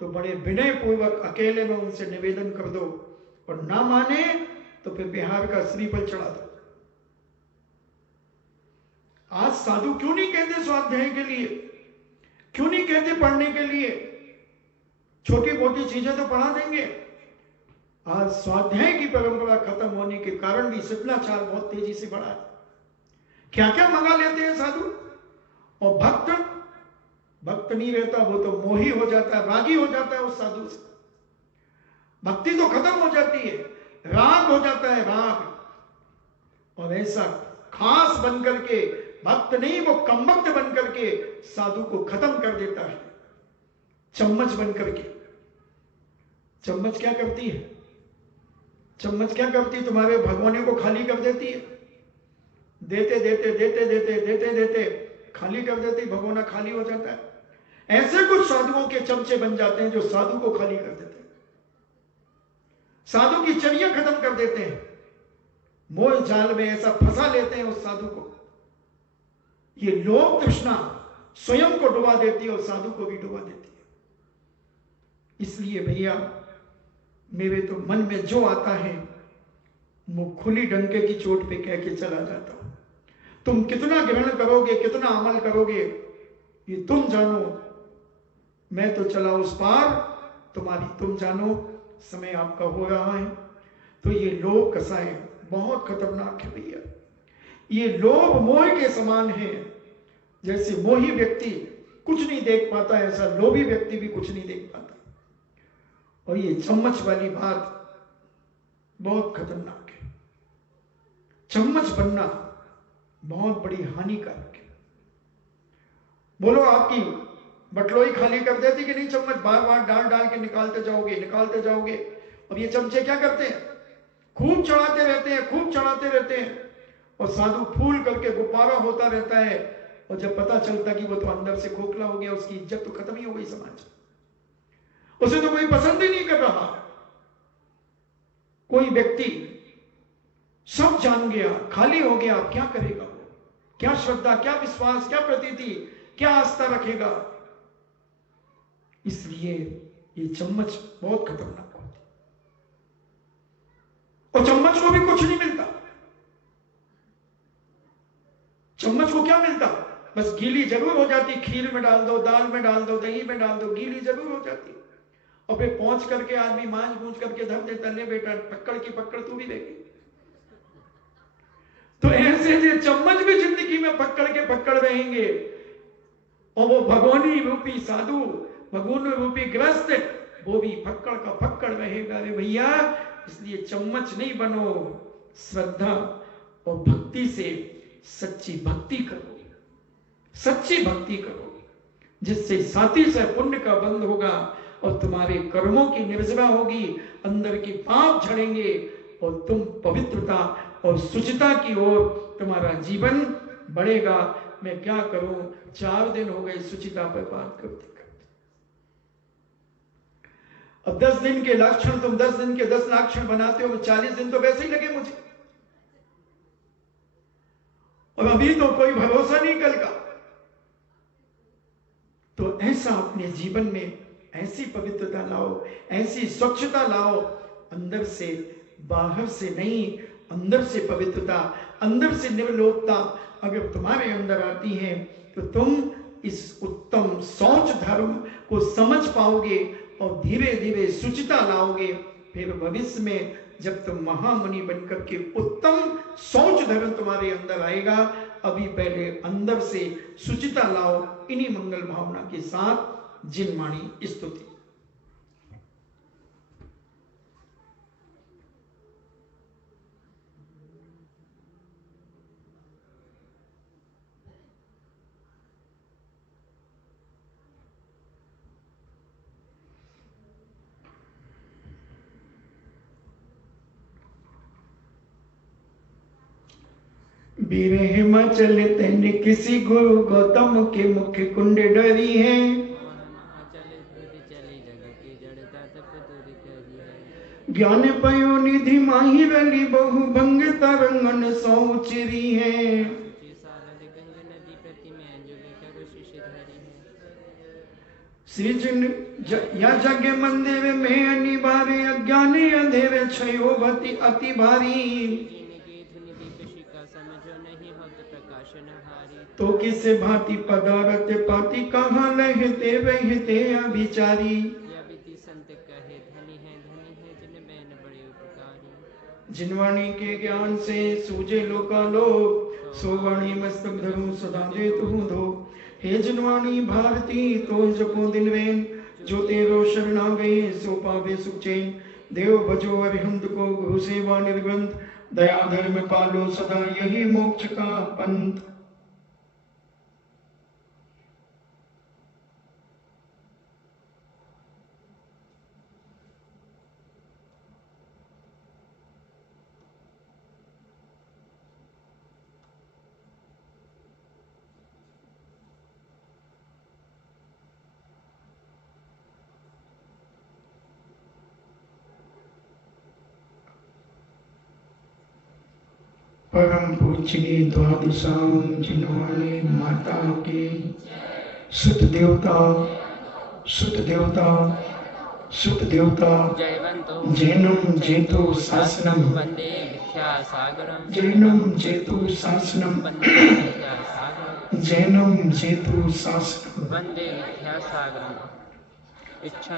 तो बड़े विनय पूर्वक अकेले में उनसे निवेदन कर दो, और ना माने तो फिर बिहार का श्रीफल चढ़ा दो। आज साधु क्यों नहीं कहते स्वाध्याय के लिए, क्यों नहीं कहते पढ़ने के लिए? छोटी मोटी चीजें तो पढ़ा देंगे। आज स्वाध्याय की परंपरा खत्म होने के कारण भी शिष्टाचार बहुत तेजी से बढ़ा है। क्या क्या मंगा लेते हैं साधु, और भक्त नहीं रहता, वो तो मोही हो जाता है, रागी हो जाता है उस साधु से। भक्ति तो खत्म हो जाती है, राग हो जाता है, राग। और ऐसा खास बनकर के भक्त नहीं, वो कमभक्त बनकर के साधु को खत्म कर देता है। चम्मच बनकर के। चम्मच क्या करती है? चम्मच क्या करती है? तुम्हारे भगवाने को खाली कर देती है। देते देते देते देते देते देते खाली कर देती, भगवाना खाली हो जाता है। ऐसे कुछ साधुओं के चमचे बन जाते हैं जो साधु को खाली कर देते हैं, साधु की चर्या खत्म कर देते हैं, मोह जाल में ऐसा फंसा लेते हैं उस साधु को। ये लोभ तृष्णा स्वयं को डुबा देती है और साधु को भी डुबा देती है। इसलिए भैया, मेरे तो मन में जो आता है वो खुली डंके की चोट पे कह के चला जाता हूं। तुम कितना ग्रहण करोगे, कितना अमल करोगे, ये तुम जानो। मैं तो चला उस पार, तुम्हारी तुम जानो। समय आपका हो रहा है। तो ये लोभ कसाय बहुत खतरनाक है भैया। ये लोभ मोह के समान है। जैसे मोही व्यक्ति कुछ नहीं देख पाता, ऐसा लोभी व्यक्ति भी कुछ नहीं देख पाता। और ये चम्मच वाली बात बहुत खतरनाक है। चम्मच बनना बहुत बड़ी हानिकारक है। बोलो, आपकी बटलोई खाली कर देती कि नहीं? चम्मच बार बार डाल डाल के निकालते जाओगे। और ये चमचे क्या करते हैं? खूब चढ़ाते रहते हैं, खूब चढ़ाते रहते हैं, और साधु फूल करके गुब्बारा होता रहता है। और जब पता चलता कि वो तो अंदर से खोखला हो गया, उसकी इज्जत तो खत्म ही हो गई समाज। उसे तो कोई पसंद ही नहीं कर रहा। कोई व्यक्ति सब जान गया, खाली हो गया, क्या करेगा वो? क्या श्रद्धा, क्या विश्वास, क्या प्रतीति, क्या आस्था रखेगा? इसलिए ये चम्मच बहुत खतरनाक होती है। और चम्मच को भी कुछ नहीं मिलता। चम्मच को क्या मिलता? बस गीली जरूर हो जाती, खीर में डाल दो, दाल में डाल दो, दही में डाल दो, गीली जरूर हो जाती। और फिर पहुंच करके आदमी मांझ गूंज करके धर देता, ले बेटा पकड़ की पकड़ तू भी देगी। तो ऐसे जो चम्मच भी जिंदगी में पकड़ रहेंगे, और वो भगवानी रूपी साधु, भगवान रूपी ग्रस्त, वो भी फक्कड़ का फक्कड़ रहेगा। रे भैया, इसलिए चम्मच नहीं बनो, श्रद्धा और भक्ति से सच्ची भक्ति करो, सच्ची भक्ति करो, जिससे साथी से पुण्य का बंध होगा और तुम्हारे कर्मों की निर्जरा होगी, अंदर के पाप झड़ेंगे और तुम पवित्रता और शुचिता की ओर तुम्हारा जीवन बढ़ेगा। मैं क्या करूं, 4 दिन हो गए शुचिता पर बात करते करते। अब 10 दिन के लक्षण, तुम 10 दिन के 10 लक्षण बनाते हो, 40 दिन तो वैसे ही लगे मुझे, और अभी तो कोई भरोसा नहीं कल का। तो ऐसा अपने जीवन में ऐसी पवित्रता लाओ, ऐसी स्वच्छता लाओ, अंदर से, बाहर से नहीं, अंदर से पवित्रता, अंदर से निर्लोभता अगर तुम्हारे अंदर आती है तो तुम इस उत्तम शौच धर्म को समझ पाओगे और धीरे धीरे शुचिता लाओगे। फिर भविष्य में जब तुम महामुनि बनकर के उत्तम शौच धर्म तुम्हारे अंदर आएगा, अभी पहले अंदर से शुचिता लाओ। इन्हीं मंगल भावना के साथ जिनवाणी स्तुति। वीर हिमाचल तेने किसी गुरु गौतम के मुख्य कुंड डरी है। ज्ञान पयो निधि माही वली बहु भंग तरंगन सौ उचरी है। सृजन या जग मंदिर में अनिवार्य अज्ञान अंधेरे छयो भति अति भारी। तो किसे भांति पदारथ पाति कहाँ लहते वहते अभिचारी। जिनवाणी के ज्ञान से सूझे लोकालोक, सो वाणी मस्तक धरूं सदा देत हूँ धो। हे जिनवाणी भारती तो जपो दिन वेन, जो तेरो शरणा गए सो पावे सुख चैन। देव भजो अरिहंत को गुरु सेवा निर्ग्रंथ, दया धर्म पालो सदा यही मोक्ष का पंथ। परम पूज्य द्वादशाम जिनवाणी माता के सुत देवता सुत देवता सुत देवता जैनम जेतु शासनम जैनम जेतु शासनम जैनम जेतु शासनम वंदे विद्यासागरम। इच्छा